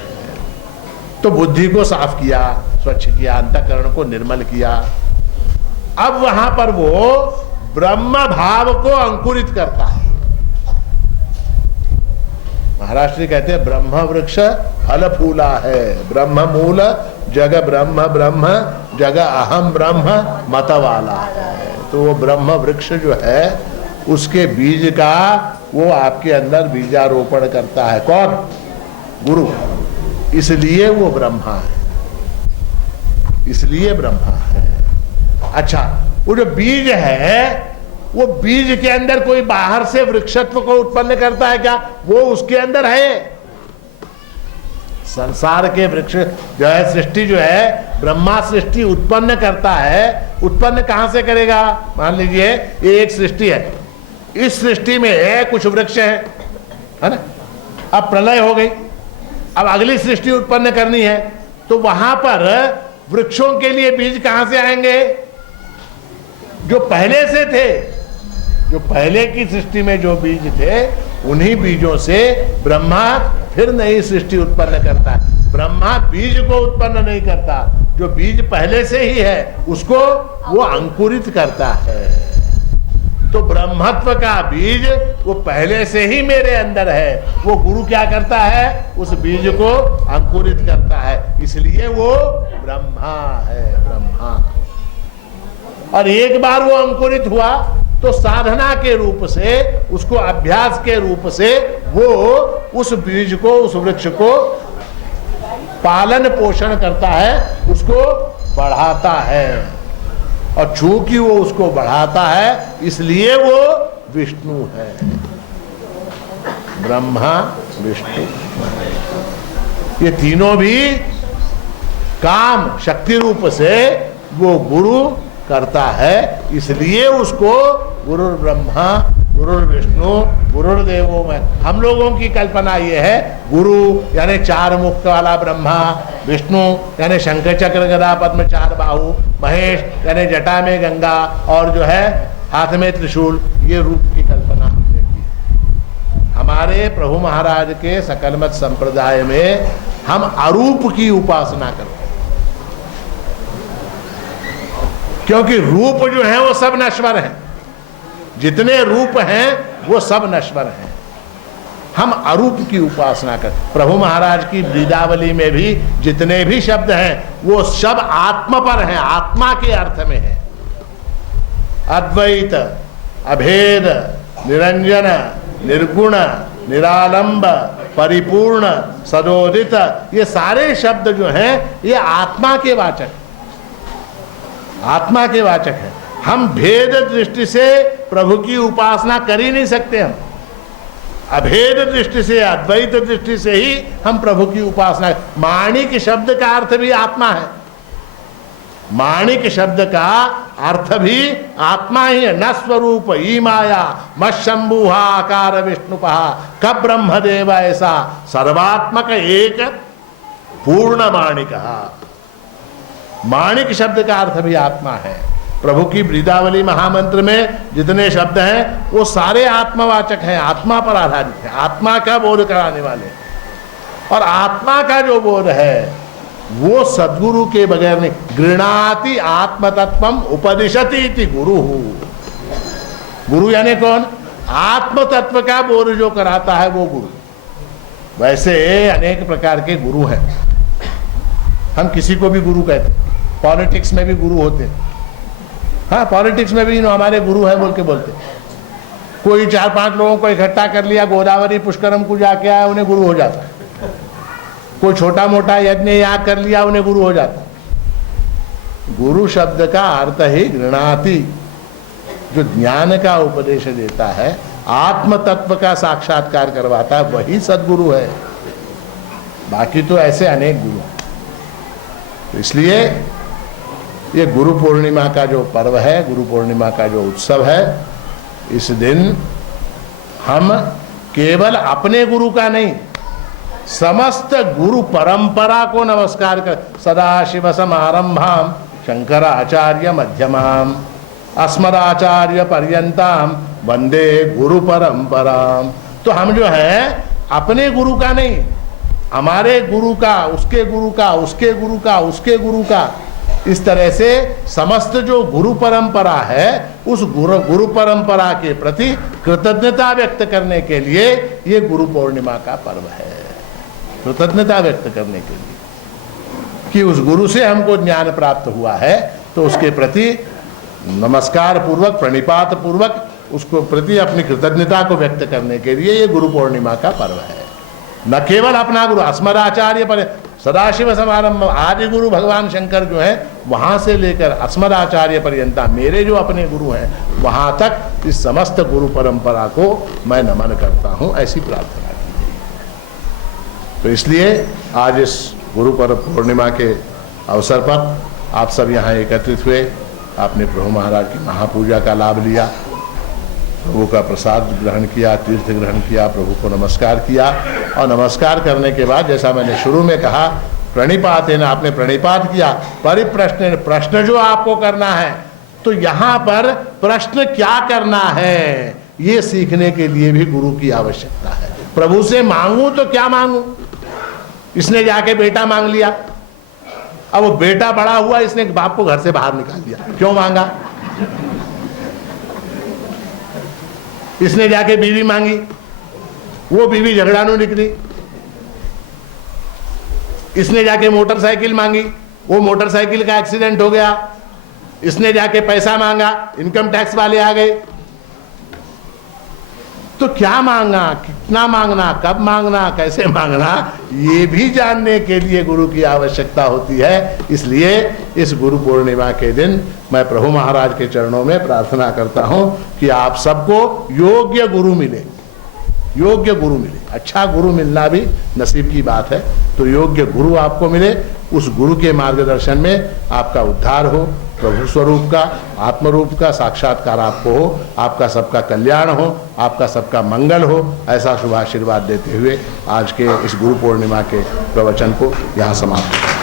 तो बुद्धि को साफ किया, स्वच्छ किया, अंतःकरण को निर्मल किया। अब वहां पर वो ब्रह्म भाव को अंकुरित करता है। महाराष्ट्री कहते हैं ब्रह्म वृक्ष फल फूला है, ब्रह्म मूल जग ब्रह्म, ब्रह्म जग अहम ब्रह्म मत वाला है। तो वो ब्रह्म वृक्ष जो है उसके बीज का वो आपके अंदर बीजारोपण करता है। कौन? गुरु। इसलिए वो ब्रह्मा है, इसलिए ब्रह्मा है। अच्छा, वो जो बीज है, वो बीज के अंदर कोई बाहर से वृक्षत्व को उत्पन्न करता है क्या? वो उसके अंदर है। संसार के वृक्ष जो है, सृष्टि जो है, ब्रह्मा सृष्टि उत्पन्न करता है। उत्पन्न कहां से करेगा? मान लीजिए ये एक सृष्टि है, इस सृष्टि में कुछ वृक्ष है ना? अब प्रलय हो गई, अब अगली सृष्टि उत्पन्न करनी है, तो वहां पर वृक्षों के लिए बीज कहां से आएंगे? जो पहले से थे, जो पहले की सृष्टि में जो बीज थे, उन्हीं बीजों से ब्रह्मा फिर नई सृष्टि उत्पन्न करता है। ब्रह्मा बीज को उत्पन्न नहीं करता, जो बीज पहले से ही है उसको वो अंकुरित करता है। तो ब्रह्मत्व का बीज वो पहले से ही मेरे अंदर है। वो गुरु क्या करता है? उस बीज को अंकुरित करता है, इसलिए वो ब्रह्मा है, ब्रह्मा। और एक बार वो अंकुरित हुआ तो साधना के रूप से, उसको अभ्यास के रूप से वो उस बीज को, उस वृक्ष को पालन पोषण करता है, उसको बढ़ाता है। और चूंकि वो उसको बढ़ाता है, इसलिए वो विष्णु है। ब्रह्मा, विष्णु, ये तीनों भी काम शक्ति रूप से वो गुरु करता है। इसलिए उसको गुरुर् ब्रह्मा गुरुर् विष्णु गुरुर्देवो में। हम लोगों की कल्पना ये है, गुरु यानी चार मुख वाला ब्रह्मा, विष्णु यानी शंख चक्र गदा पद्म चार बाहु, महेश यानी जटा में गंगा और जो है हाथ में त्रिशूल, ये रूप की कल्पना हमने की। हमारे प्रभु महाराज के सकलमत संप्रदाय में हम अरूप की उपासना करते हैं, क्योंकि रूप जो है वो सब नश्वर हैं। जितने रूप हैं वो सब नश्वर हैं। हम अरूप की उपासना कर। प्रभु महाराज की वृंदावली में भी जितने भी शब्द हैं वो सब आत्मा पर हैं, आत्मा के अर्थ में है। अद्वैत, अभेद, निरंजन, निर्गुण, निरालंब, परिपूर्ण, सदोदित, ये सारे शब्द जो हैं ये आत्मा के वाचक, आत्मा के वाचक है। हम भेद दृष्टि से प्रभु की उपासना कर ही नहीं सकते हम। अभेद दृष्टि से, अद्वैत दृष्टि से ही हम प्रभु की उपासना। माणिक शब्द का अर्थ भी आत्मा है। माणिक शब्द का अर्थ भी आत्मा ही है। न स्वरूप ई माया मशंभुहा आकार विष्णुपहा कब ब्रह्मदेव ऐसा सर्वात्मक एक पूर्ण माणिक। माणिक शब्द का अर्थ भी आत्मा है। प्रभु की वृंदावली महामंत्र में जितने शब्द हैं वो सारे आत्मवाचक हैं, आत्मा पर आधारित है, आत्मा का बोध कराने वाले। और आत्मा का जो बोध है वो सद्गुरु के बगैर नहीं। गृणाति आत्मतत्वम उपदिशति इति गुरु। गुरु यानी कौन? आत्म तत्व का बोध जो कराता है वो गुरु। वैसे अनेक प्रकार के गुरु हैं, हम किसी को भी गुरु कहते हैं। पॉलिटिक्स में भी गुरु होते हैं। हाँ, पॉलिटिक्स में भी हमारे गुरु हैं बोल के बोलते। कोई 4-5 लोगों को इकट्ठा कर लिया, गोदावरी पुष्करम को जाके आया, उन्हें गुरु हो जाता है। कोई छोटा मोटा यज्ञ याग कर लिया, उन्हें गुरु हो जाता है। गुरु शब्द का अर्थ ही गृणाति, जो ज्ञान का उपदेश देता है, आत्म तत्व का साक्षात्कार करवाता है, वही सद्गुरु है। बाकी तो ऐसे अनेक गुरु हैं। तो इसलिए ये गुरु पूर्णिमा का जो पर्व है, गुरु पूर्णिमा का जो उत्सव है, इस दिन हम केवल अपने गुरु का नहीं, समस्त गुरु परंपरा को नमस्कार कर। सदाशिव समारंभाम शंकराचार्य मध्यमाम अस्मदाचार्य पर्यंताम वंदे गुरु परंपराम। तो हम जो है अपने गुरु का नहीं, हमारे गुरु का, उसके गुरु का, उसके गुरु का, उसके गुरु का, इस तरह से समस्त जो गुरु परंपरा है उस गुरु परंपरा के प्रति कृतज्ञता व्यक्त करने के लिए ये गुरु पूर्णिमा का पर्व है। कृतज्ञता व्यक्त करने के लिए कि उस गुरु से हमको ज्ञान प्राप्त हुआ है, तो उसके प्रति नमस्कार पूर्वक, प्रणिपात पूर्वक उसको प्रति अपनी कृतज्ञता को व्यक्त करने के लिए ये गुरु पूर्णिमा का पर्व है। न केवल अपना गुरु, अस्मदाचार्य पर सदाशिव समारंभ, आदि गुरु भगवान शंकर जो है वहां से लेकर अस्मदाचार्य पर्यंता, मेरे जो अपने गुरु हैं वहां तक इस समस्त गुरु परंपरा को मैं नमन करता हूं, ऐसी प्रार्थना की गई। तो इसलिए आज इस गुरु पूर्णिमा के अवसर पर आप सब यहाँ एकत्रित हुए, आपने प्रभु महाराज की महापूजा का लाभ लिया, प्रभु का प्रसाद ग्रहण किया, तीर्थ ग्रहण किया, प्रभु को नमस्कार किया। और नमस्कार करने के बाद जैसा मैंने शुरू में कहा, प्रणिपात है ना, आपने प्रणिपात किया। परिप्रश्न, प्रश्न जो आपको करना है, तो यहाँ पर प्रश्न क्या करना है ये सीखने के लिए भी गुरु की आवश्यकता है। प्रभु से मांगू तो क्या मांगू? इसने जाके बेटा मांग लिया, अब वो बेटा बड़ा हुआ, इसने बाप को घर से बाहर निकाल दिया, क्यों मांगा? इसने जाके बीवी मांगी, वो बीवी झगड़ानू निकली। इसने जाके मोटरसाइकिल मांगी, वो मोटरसाइकिल का एक्सीडेंट हो गया। इसने जाके पैसा मांगा, इनकम टैक्स वाले आ गए। तो क्या मांगना, कितना मांगना, कब मांगना, कैसे मांगना, ये भी जानने के लिए गुरु की आवश्यकता होती है। इसलिए इस गुरु पूर्णिमा के दिन मैं प्रभु महाराज के चरणों में प्रार्थना करता हूं कि आप सबको योग्य गुरु मिले, योग्य गुरु मिले। अच्छा गुरु मिलना भी नसीब की बात है, तो योग्य गुरु आपको मिले, उस गुरु के मार्गदर्शन में आपका उद्धार हो, प्रभु स्वरूप का, आत्मरूप का साक्षात्कार आपको हो, आपका सबका कल्याण हो, आपका सबका मंगल हो, ऐसा शुभ आशीर्वाद देते हुए आज के इस गुरु पूर्णिमा के प्रवचन को यहाँ समाप्त